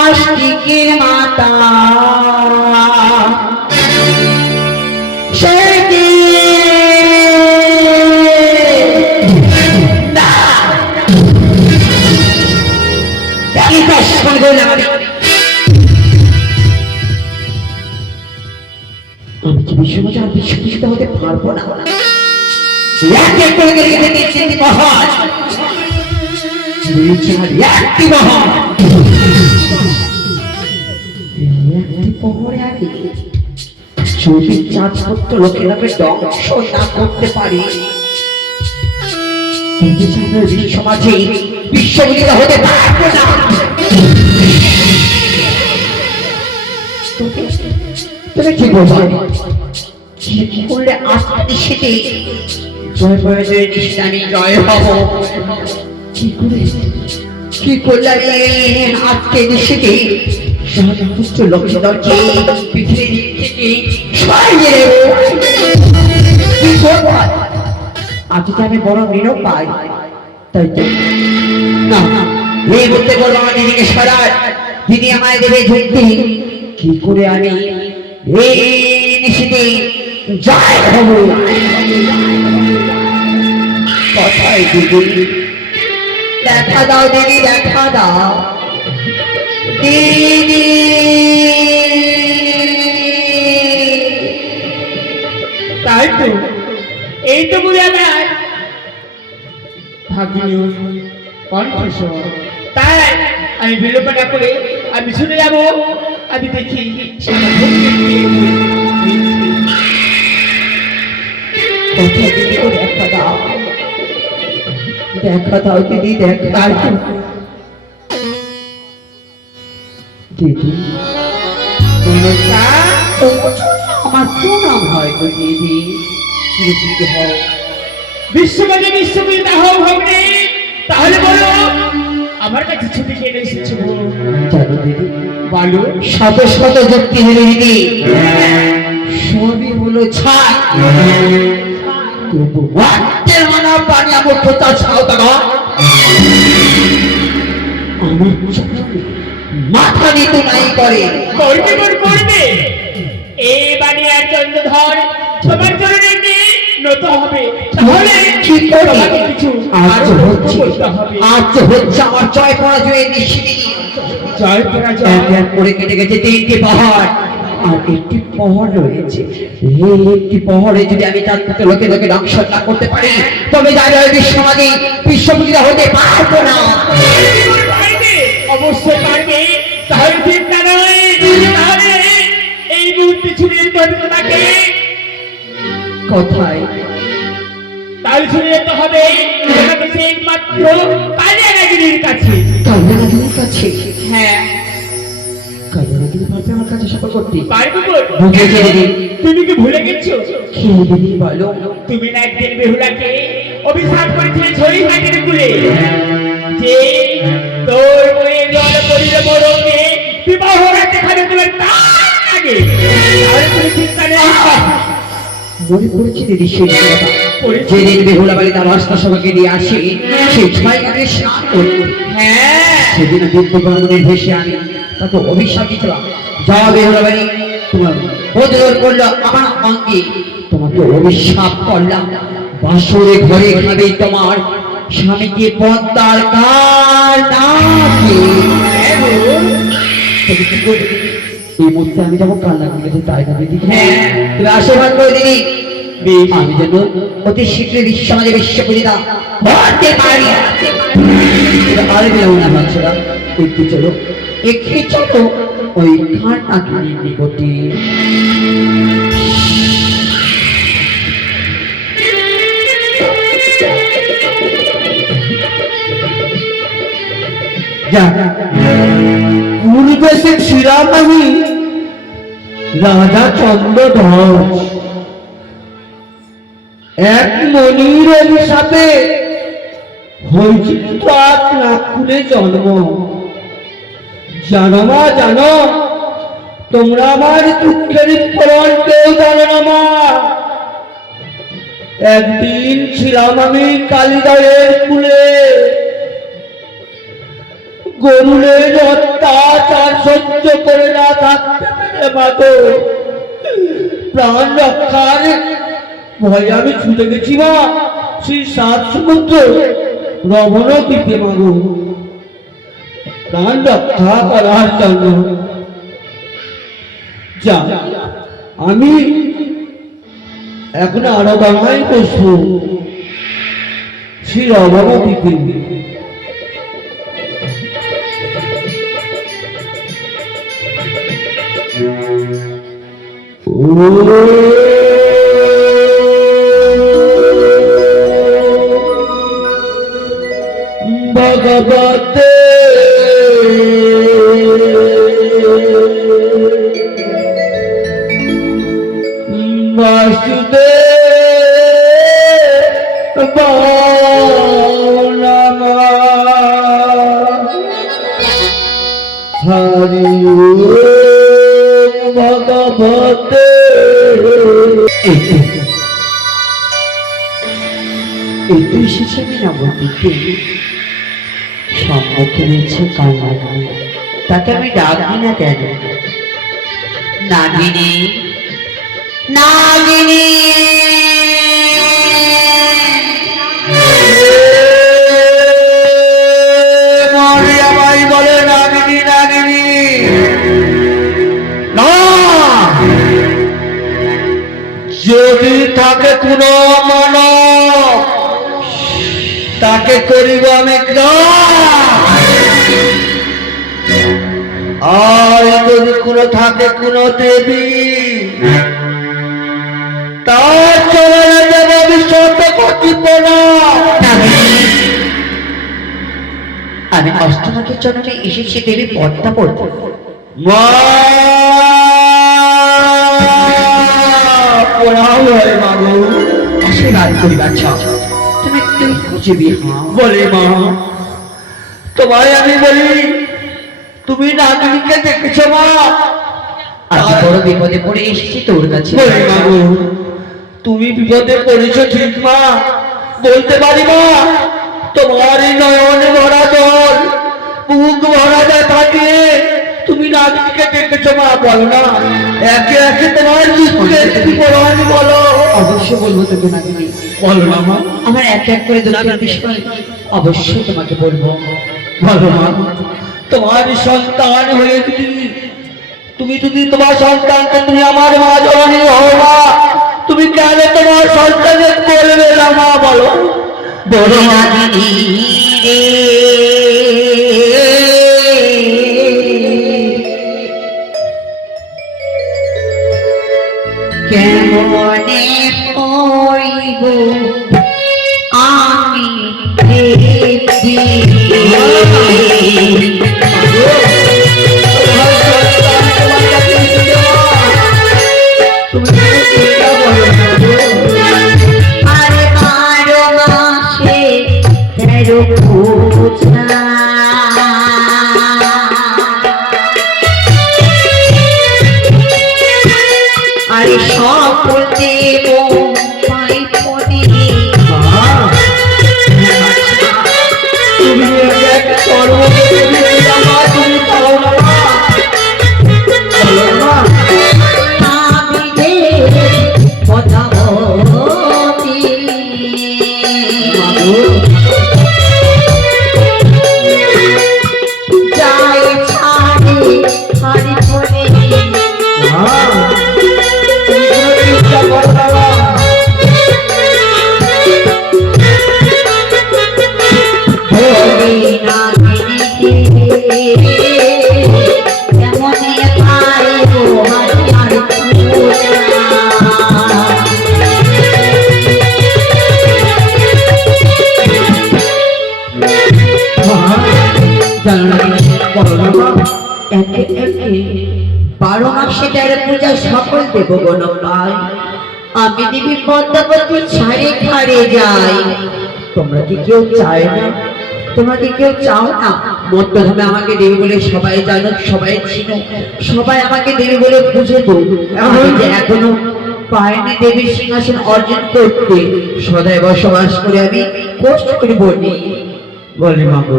আস্তিকের মাতা আমি কি বিশ্ববাজার বিশ্ববিজিত হতে পারবো না? এক এক করে গেলে তিনটি মহান একটি মহান একটি পরে আগে যদি চাঁদপত্র লোকেরা ধ্বংস না করতে পারি সমাজে বিশ্ববিজিত হতে পারবো না। তুমি কি বলবো? কি করলে আজকে নিশ্চিতে জয় প্রয়োজনের নিশ্চিত আমি জয় হব? কি করলে আজকে নিশ্চিতে পুত্র লক্ষ্মীধরকে পৃথিবীর থেকে সরিয়ে দেব? কি করবো? আজকে আমি বড় নিরব পাই, তাই তো না এই বলতে বলবো আমার দিদিকে সরার, দিদি আমায় দেবে যুক্তি। কি করে আমি নিশ্চিতে জয় হব? কথাই দিদি, দেখা দাও দিদি, দেখা দাও দিদি। তাই তো, এই তো বলে আমার ভাগ্নীয় কণ্ঠস্বর। তাই আমি বিলোপনা করে আমি শুনে যাবো। আমি দেখি কোথায় দিদি গো, দেখা দাও, দেখা দাও দিদি, দেখা দাও। দিদি মনসা, আমার প্রণাম হয় গো দিদি। দিদি হও, বিশ্বকাজে বিশ্ববিদ্যা হও ভাবনি। তাহলে বলো আমার কাছে ছুটি কেন এসেছো? জানো দিদি, বলো। শত শত যুক্তি হলো দিদি, সবই হলো ছাই। তবু রক্তের মানা পানি আমার খোঁচা ছাও তারা আমার চোখে মাথা দিতে নাই করে। করবে মোর করবে। এই বানিয়ার চন্দ্রধর তোমার চরণে নত হবে। তাহলে কি করি? তোমাকে কিছু আজ আরো হচ্ছে, করতে হবে। আজ হচ্ছে আমার জয় পরাজয়ের নিশ্চিত। জয় পরাজয় এক এক করে কেটে গেছে 3টি পাহাড়, আর একটি পাহাড় রয়েছে। এই একটি পাহাড়ে যদি আমি তার থেকে লোকে লোকে ধ্বংস না করতে পারি, তবে যাবে বিশ্বমাদি বিশ্বপূজিতা হতে পারবো না। পারবে, অবশ্যই পারবে। তাহলে চিন্তা নয়, তাহলে এই মুহূর্তে ছুটে যেতে হবে তোমাকে। কোথায়? তাহলে ছুটে যেতে হবে তোমাকে সেই একমাত্র কালিয়াগিরির কাছে। কালিয়াগিরির কাছে? হ্যাঁ, কালিয়াগিরি পারবে আমার কাছে সফর করতে? পারবে বল। বুঝেছি দিদি। তুমি কি ভুলে গেছো? কি দিদি বলো? তুমি না একদিন বেহুলাকে অভিশাপ করেছিলে ঝড়ি ঘাটের কুলে, যে তোর বইয়ের জল পড়িলে মরণে বিবাহ রাতে খাবে তোমার তার আগে। তাহলে তুমি চিন্তা নেই। মনে পড়েছে দিদি সেই কথা, পড়েছে? যেদিন বেহুলা বাড়ি তার রাস্তা সবাইকে নিয়ে আসি, সেই ছয় ঘাটে স্নান করি। হ্যাঁ, সেদিন বিদ্যুৎ ভেসে আমি তাকে অভিশাপ দিয়েছিলাম, যা বেহুলা বাড়ি তোমার প্রতিরোধ করলো আমার অঙ্গে, তোমাকে অভিশাপ করলাম বাসরে ঘরে খাবে তোমার স্বামীকে পদ্মার কার নাকি। তবে কি করবে দিদি? এই মুহূর্তে আমি যাবো কান্না করেছি, তাই না দিদি? হ্যাঁ। তুমি আশীর্বাদ করে দিদি, বেশ। আমি যেন অতি শীঘ্রই বিশ্বমাজে বিশ্বপূজিতা হতে পারি। আর বেরো না বাচ্চারা, একটু চলো, একটু চলো ওই কান্নাকিনীর নিকটে। পূর্বে শ্রীরামী রাজা চন্দ্রধ্বজ এক মনির অভিশাপে হয়েছিল তো আর নাগপুরে জন্ম। জানো মা, জানো, তোমরা আমার দুঃখের ফলন কেউ জানো না মা। একদিন ছিলাম আমি কালিদায়ের কুলে, গরুলের অত্যাচার সহ্য করে না থাকতে পেরে মাগো প্রাণ রক্ষার ভয়ে আমি ছুটে গেছি মা সেই 7 সমুদ্র রমণ দ্বীপে মাগো, প্রাণ রক্ষা করার জন্য। যা, আমি এখন আরো দাঁড়াই বসবো সেই রমণ দ্বীপে। ভগবতে বাসুদেব নমঃ। হরি ভগবতে। একটু এসেছে আমি নবদ্বীপে, সম্মুখে রয়েছে কান্নাকিনী, তাকে আমি ডাকি না কেন? নাগিনী, নাগিনী, মরিয়া ভাই বলে নাগিনী, নাগিনী না, যদি থাকে কোনো মানব তাকে করিব আমি গ্রাস। আর যদি কোনো থাকে কোনো দেবী তার চরণে দেব কোটি প্রণাম। আমি অষ্টমাকে চরণে এসেছি দেবী পদ্মা পড়তে। মা প্রণাম হয় মাগো। আশীর্বাদ করিবার চাও তুমি তুই খুঁজবি বলে মা, তোমায় আমি বলি, তুমি নাগরিককে দেখেছো মা? আমি বড় বিপদে পড়ে এসেছি তোর কাছে। বলে মাগো, তুমি বিপদে পড়েছো ঠিক মা, বলতে পারি মা? তোমার এই নয়নে ভরা জল, বুক ভরা ব্যথা দিয়ে তুমি নাগরিককে দেখেছো মা? বলো না, একে একে তোমার দুঃখের কি বলো, আমি বলো। অবশ্যই বলবো তোকে নাগিনী, বলো না মা, আমার এক এক করে দুঃখের বিষয় অবশ্যই তোমাকে বলবো। বলো মা, তোমার সন্তান হয়ে তুমি যদি তোমার সন্তানকে তুমি আমার মা জননী হও মা, তুমি কেন তোমার সন্তানের বলবে না মা? বলো বলো মা। কেমনে হইব আমি দেখি আরে 12 মাসে 13 পূজা আরে সকল দেব পাই পদে তুমি এক সর্বদেবী মা, তুমি পাও না মা? বলো মা। আমি যে পদাবতী যাই ছাড়ে হারি পরে মা, তুমি কোনো চিন্তা করো না মা। ভোলে না কেমনে পাইব হারি আর পূজা একে একে 12 মাসে 13 পূজা সকল দেবগণ পাই, আমি দেবী পদ্মাবতী ছাড়ে খাড়ে যাই। তোমরা কি কেউ চায় না? তোমরা কি কেউ চাও না মধ্যধামে আমাকে দেবী বলে সবাই জানো, সবাই চিনো, সবাই আমাকে দেবী বলে বুঝে তো? আমি যে এখনো পাইনি দেবীর সিংহাসন অর্জন করতে, সদাই বসবাস করে আমি কষ্ট করে বলি। বলি মা গো,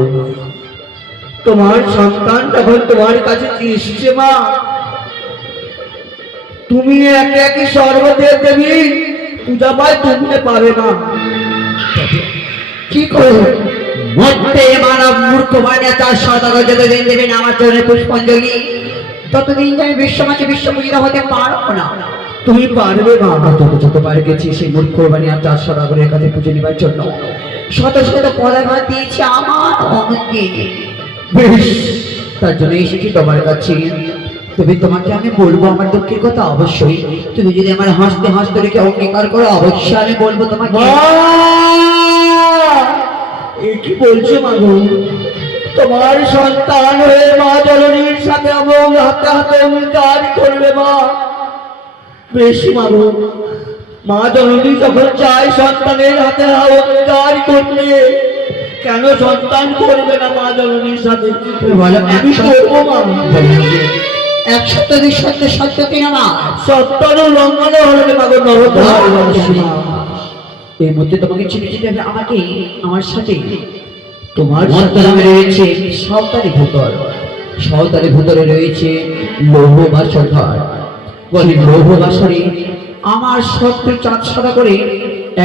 তোমার সন্তান তখন তোমার কাছে এসছে মা, তুমি একে একে সর্বদেব দেবী পূজা পায় তুমি পাবে না। কি করবো? মধ্যে মানব মূর্খ মানে তার সদাগর যতদিন দেবেন আমার চরণে পুষ্পাঞ্জলি, ততদিন আমি বিশ্বমাঝে বিশ্বপূজিত হতে পারবো না। তুমি পারবে মা। যতবার গেছি সেই মূর্খ বাণী আর তার সদাগরের কাছে পুজো নিবার জন্য শত শত পদাঘাত দিয়েছি আমার অঙ্গে। বেশ, তার জন্য এসেছি তোমার কাছে। তবে তোমাকে আমি বলবো আমার দুঃখের কথা অবশ্যই। তুমি যদি আমার হাসতে হাসতে রেখে অঙ্গীকার করো অবশ্যই আমি বলবো তোমাকে। মা, এ কি বলছো মা গো? তোমার সন্তান হয়ে মা জননীর সাথে এবং হাতে হাতে অঙ্গীকার করবে মা? বেশ মা গো, মা জননী যখন চায় সন্তানের হাতে অঙ্গীকার করতে, কেন সন্তান করবে না মা জননীর সাথে? বলো, আমি করবো মা। এক সত্য দুই সত্য সত্য কিনা মা? সত্তর লঙ্ঘন হলে মা গো নরকবাসী মা। এর মধ্যে তোমাকে চিনে যেতে হবে আমাকে, আমার সাথে। তোমার মধ্যে রয়েছে সাঁওতালি ভূতল, সাঁওতালি ভূতলে রয়েছে লৌহ বাসর ঘর। বলি লৌহ বাসরে আমার শত্রু চাঁদ সাদা করে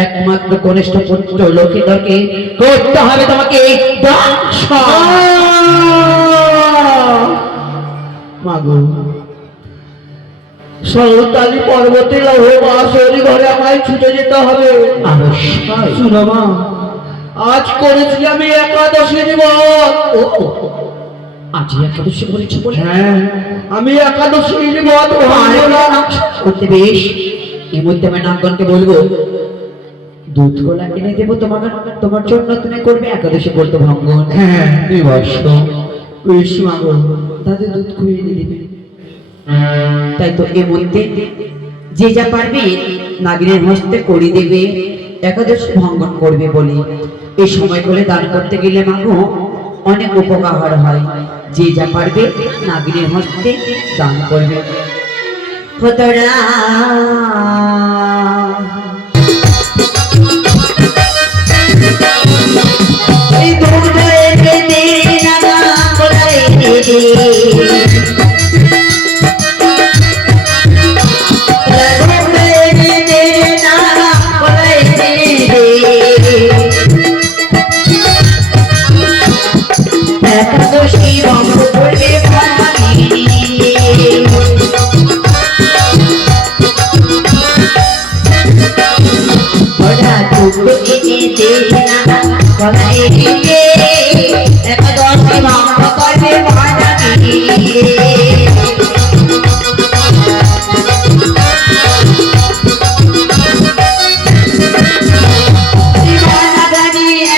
একমাত্র কনিষ্ঠ পুত্র লক্ষ্মীধরকে করতে হবে তোমাকে ধ্বংস। মাগো, সরতালি পর্বতে লৌহবাসরি ঘরে আমায় ছুটে যেতে হবে। অবশ্যই। শুনো মা, আজ করেছি আমি একাদশীর ব্রত। ও আজ একাদশী বলেছো বলে? হ্যাঁ, আমি একাদশীর ব্রত ভাঙবো না। করতে বেশ। এর মধ্যে আমি নাগগণকে বলবো দুধ গোলা এনে দেবো তোমার জন্য, তুমি করবে একাদশী ব্রত ভঙ্গন। হ্যাঁ তুই বস। বেশ মাগো, তাদের দুধ খুঁয়ে এনে দেবে। তাই তো এর মধ্যে যে যা পারবে নাগিনের হস্তে করে দেবে, একাদশী ভঙ্গন করবে বলে। এই সময় করে দান করতে গেলে মাগো অনেক উপকার হয়। যে যা পারবে নাগিনের হস্তে দান করবে। ফতরা এই দুধে দে নাগা বলাই দে একাদশী ভঙ্গ করবে একাদশী ভঙ্গ করবে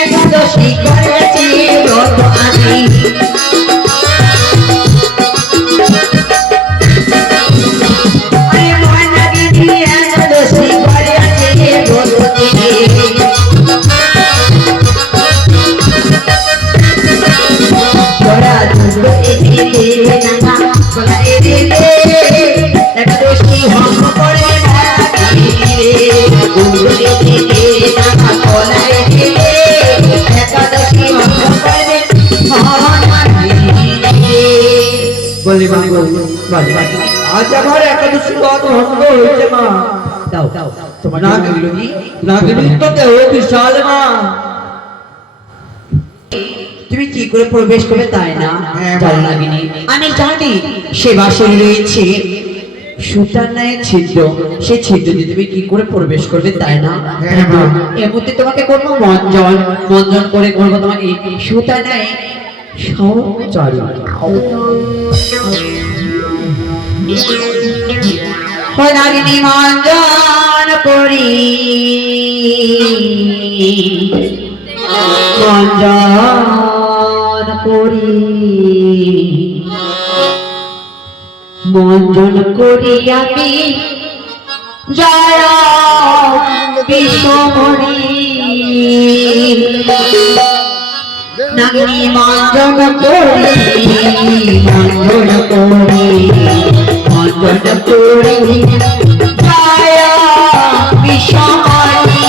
একাদশী করেছি ব্রত আনি একাদশী করেছি ব্রত একাদশী ভঙ্গ করে একাদশী ভঙ্গ করে বলি মা আজ আমার একাদশী ব্রত ভঙ্গ হয়েছে মা। দাও তোমার নাগিনী তো দেহ বিশাল মা। তুমি কি করে প্রবেশ করবে তাই না? হ্যাঁ, জানো নাগিনী, আমি জানি সে বাসন রয়েছে সুতার নাই ছিদ্র, সেই ছিদ্র দিয়ে তুমি কি করে প্রবেশ করবে তাই না? হ্যাঁ, মা। এর মধ্যে তোমাকে করবো মঞ্জন করে করবো তোমাকে সুতা নাই সহচরী। নাগিনী মঞ্জন করি মঞ্জন করি মঞ্জন করি আমি জয় বিশ্বমণি। নাগিনী মঞ্জন করি মঞ্জন করি মঞ্জন করি জয় বিশ্বমণি।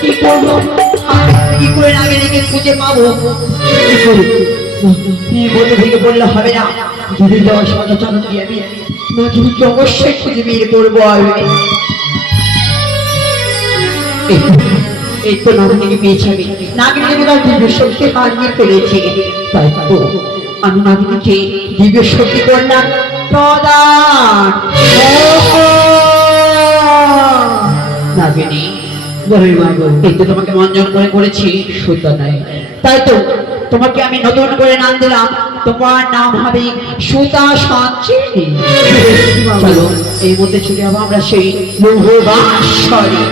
কি করবো? কি করে নাগিনীকে খুঁজে পাবো? কি করি? বলে থেকে বললে হবে না, যদি যাওয়ার সময় চলো কি আমি নাগিনীকে অবশ্যই খুঁজে বের করবো। আমি এই তো নাগিনীকে পেয়েছি আমি। নাগিনীকে বোধহয় দিব্য শক্তি হারিয়ে ফেলেছি, তাই তো আমি নাগিনীকে দিব্য শক্তি করলাম প্রদান। নাগিনী এই তো তোমাকে মঞ্জন করে করেছি সুতা নাই, তাই তো তোমাকে আমি নতুন করে নাম দিলাম, তোমার নাম হবে সুতা সঞ্চিনী। চলো এই মধ্যে ছুটে যাবো আমরা সেই লৌহবাসরে।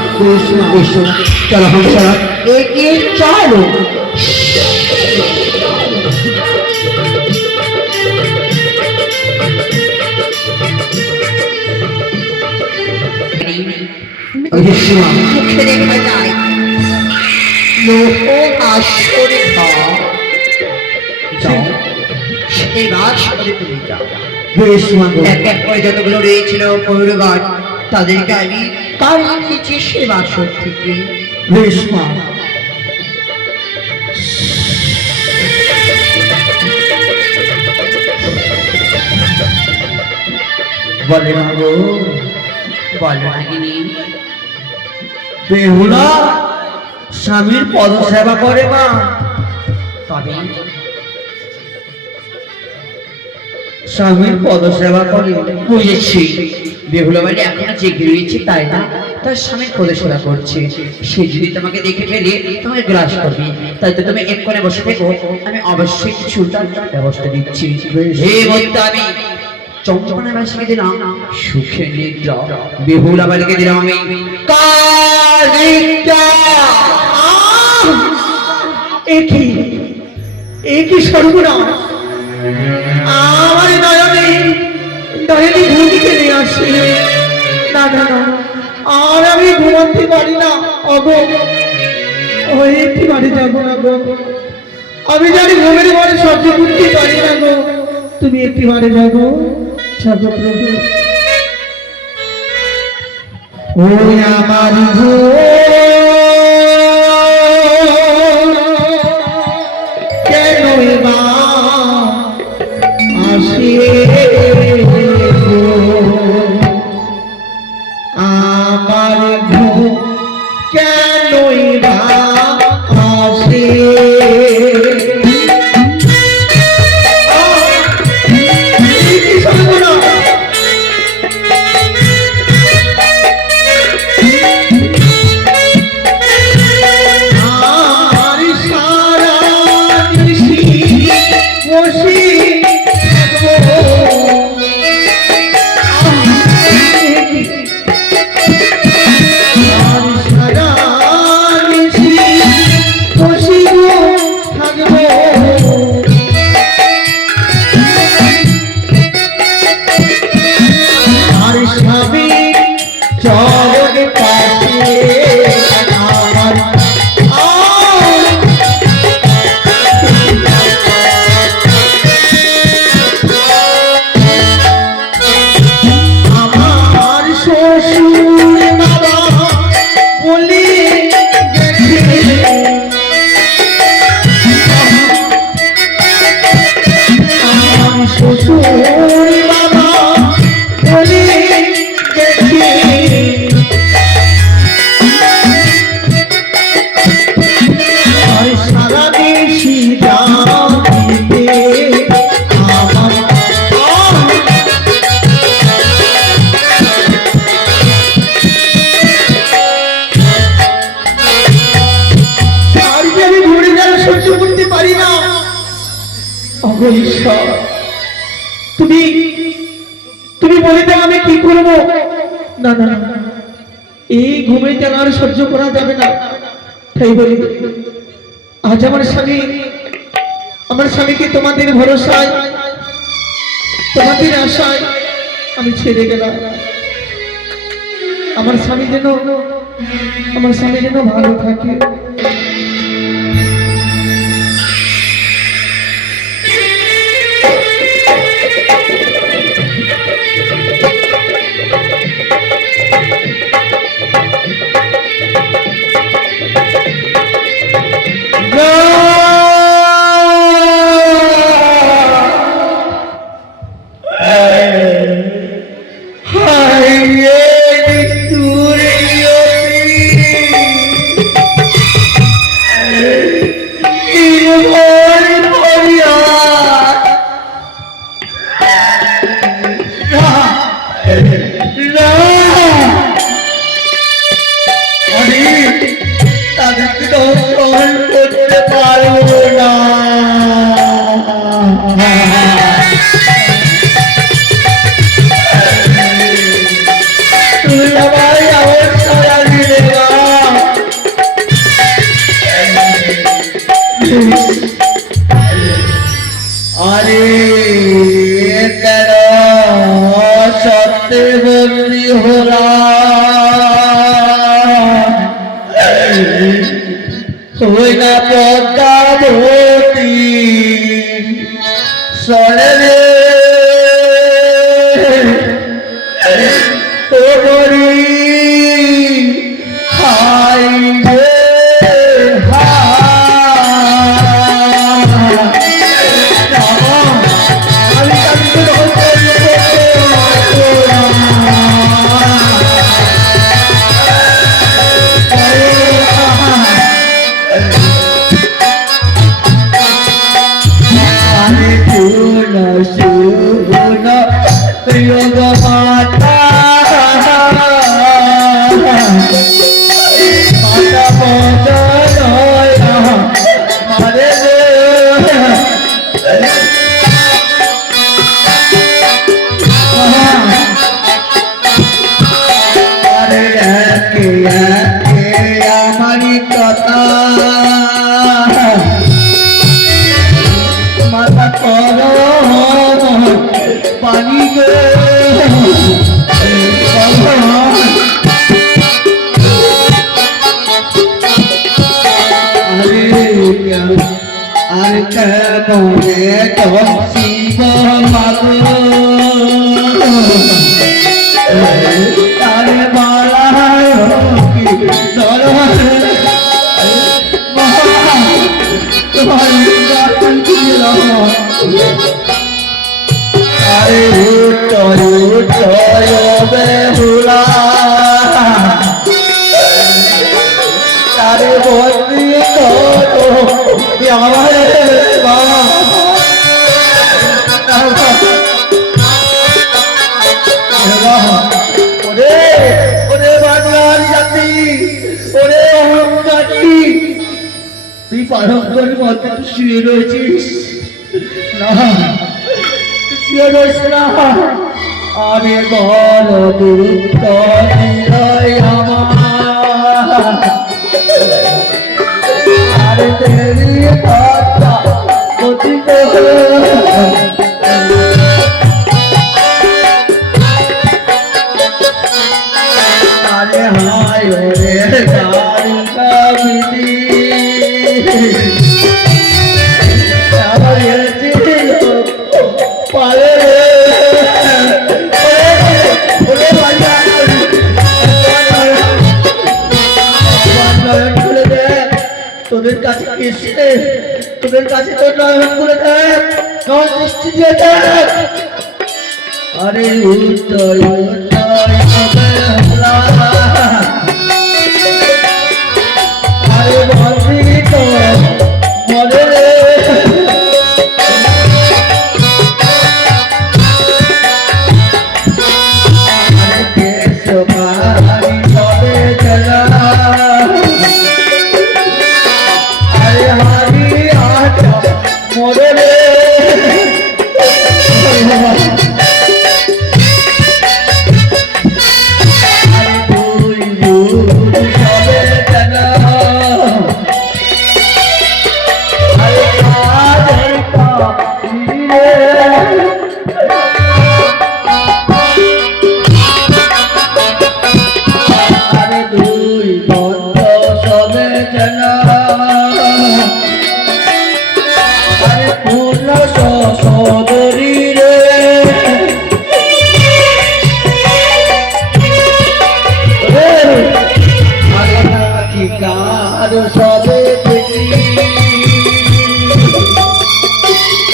এসো চলো হামসারা এগিয়ে চলো। মুখে দেখা যায় লৌহবাসরে ঘর। যাও এবার সরে তুমি যাও। এক এক করে যতগুলো রয়েছিল পৌরগণ তাদেরকে আমি কারিয়ে নিয়েছি সে বাসর থেকে। বলে না গো, বলো নাগিনী। বেহুলা স্বামীর পদ সেবা করে মা, তবে স্বামীর পদ সেবা করে। বুঝেছি, বেহুলা বাড়ি এখনো জেগে রয়েছে তাই না, তার স্বামীর পদসেবা করছে। সে যদি তোমাকে দেখে ফেলে তোমাকে গ্রাস করবে, তাই তো তুমি এক কোণে বসে থেকো, আমি অবশ্যই কিছু তার ব্যবস্থা দিচ্ছি। এই মধ্যে আমি চম্পনাবাসীকে দিলাম সুখে নিদ্রা, বেহুলা বাড়িকে দিলাম আমি কালিকা। একই সর্বনাশ, আমার নয়নে নয়নে ঘুমিয়ে নিয়ে আসি। না না না, আর আমি ঘুমাতে পারি না। অগো ওই একটি বাড়ি যাবো না গো, আমি জানি ঘুমের ঘরে সহ্য করতে পারি না গো। তুমি একটি বাড়ি যাবো যাবো প্রভু। ওই আমার কেন বা আসে আমার ঘুম কেনই বা আসে। কি সর্বনাশ! আর সারা নিশি বসে থাকবো। আর সারা নিশি বসিব থাকবো। আর স্বামী চরণ পাশে আমার আমার শ্বশুর বাবা বলে গেছে, আমার শ্বশুর বাবা বলে গেছে, আর সারা দেশি জাতিতে আমার আর কি আমি ঘুরে গেলে সহ্য করতে পারি না। ওগো ঈশ্বর, তুমি তুমি বলে দাও আমি কি করবো। না না না, এই ঘুমের জ্বালা আর সহ্য করা যাবে না। তাই বলি আজ আমার স্বামীকে তোমাদের ভরসায় তোমাদের আশায় আমি ছেড়ে গেলাম। আমার স্বামী যেন ভালো থাকে। হায় রে, পারবো না। তুই আমায় আমার সারা দিলে না। আরে কেন সত্যে বন্দি হলাম, হই না পদ্মাবতী সরে রে ও বলি হাই রে আমারি কথা মাথা করো পানি গে আর কেমনে তোর শিব মাগো তারে বালায় আরে বেহুলা তারে বন্দি করো আমার বাবা। ওরে ওরে বাংলার জাতি, ওরে অহংকারী, তুই পারঙ্গের মধ্যে তুই শুয়ে রয়েছিস না, তুই শুয়ে রয়েছ না। আরে বল দুঃখ আমার, আরে তেরি কথা কথিত আরে হায় রে কারিকা বিধি আমার ছিল পারে তোদের কাছে এসে তোদের কাছে তোর নয়ন করে দেখ, নয় দৃষ্টি দিয়ে দেখ। আরে উত্তর আরে বলবি তো মরে রে আরে কেশ পাহাড়ি হবে জলা আরে হারি আটা মরে রে সবে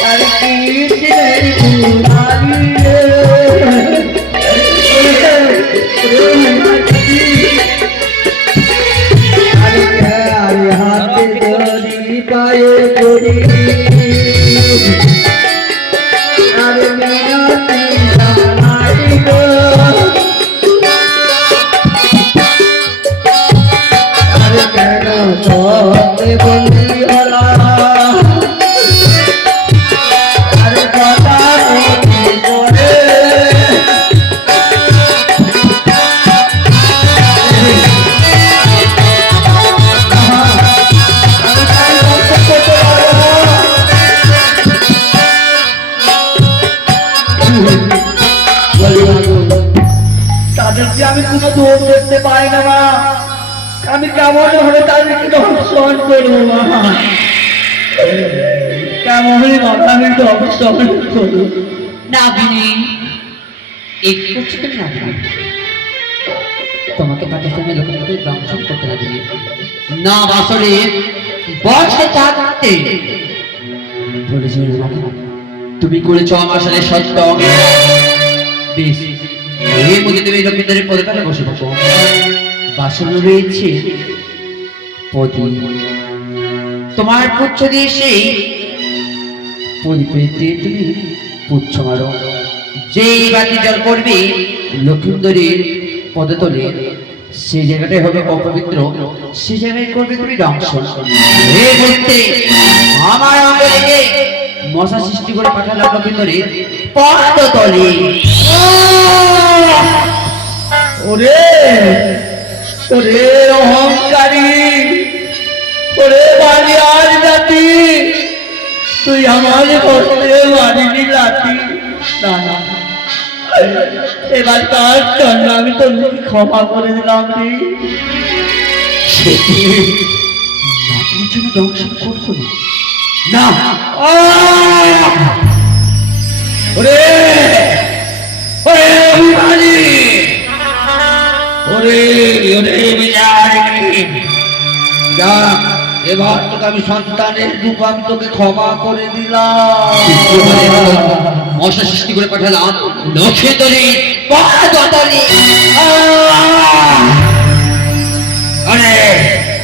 আর কৃষ্ণের আরে হাতে ধরি পায়ে ধরি আরে মিনতি জানাই গো আরে কেন সবে বন্দি হল কোনো দোষ দেখতে পাই না মা। আমি কেমন ভাবে তাদেরকে দর্শন করবো মা? কেমন ভাবে আমি দর্শন করবো? নাগিনী এই করছো তুমি নাগিনী? তোমাকে পাঠাতে আমি লোকের দংশন করতে নাগিনী না আসলে বসে থাকতে বলেছি তুমি করেছো আমার সাথে সত্য বেশ এই মধ্যে তুমি লোকেদের পদকালে বসে বসো বাসন রয়েছে পদি তোমার পুচ্ছ দিয়ে সেই পরিপেতে তুমি পুচ্ছ মারো যেই বাতি জল করবে লক্ষিন্দরের পদতলে সেই জায়গাটাই হবে অপবিত্র সেই জায়গায় করবে তুমি দংশন এই মুহূর্তে আমার অঙ্গে মশা সৃষ্টি করে পাঠালাম লক্ষিন্দরের পদতলে ওরে ওরে অহংকারী, ওরে বালিয়ার জাতি, তুই আমার কষ্টে মারিনি লাঠি। না না, এবার তার জন্য আমি তোকে ক্ষমা করে দিলাম রে। নাতির জন্য দংশন করবো না ওরে ওরে অভিমানী, ওরে ওরে বিজয়, যা এবার তোকে আমি সন্তানের রূপ আমি তোকে ক্ষমা করে দিলাম। মশা সৃষ্টি করে পাঠালাম লক্ষিন্দরে পদতলে আরে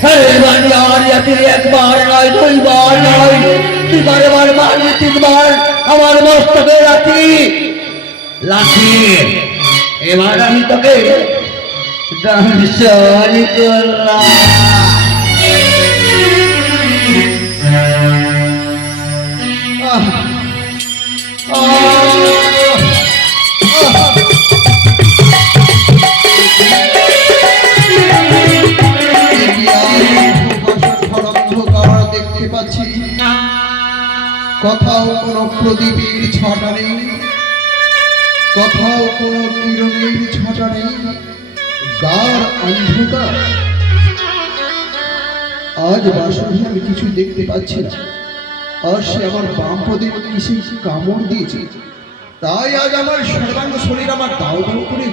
আরে বালিয়ার জাতি, একবার নয় দুইবার নয়, তুই বারে বার মারবি, তিনবার আমার মস্তকে লাঠি লাঠি। এবার আমি তোকে দংশন করলাম। দেখতে পাচ্ছি কোথাও কোনো প্রদীপের ছটা নেই, কোথাও কোনো কিরণের ছটা নেই, গাঢ় অন্ধকার। আজ বাসনে আমি কিছু দেখতে পাচ্ছি না, আর সে আমার বাম পদে কিসে কামড় দিয়েছে, তাই আজ আমার সর্বাঙ্গ শরীর আমার দাও দাও করে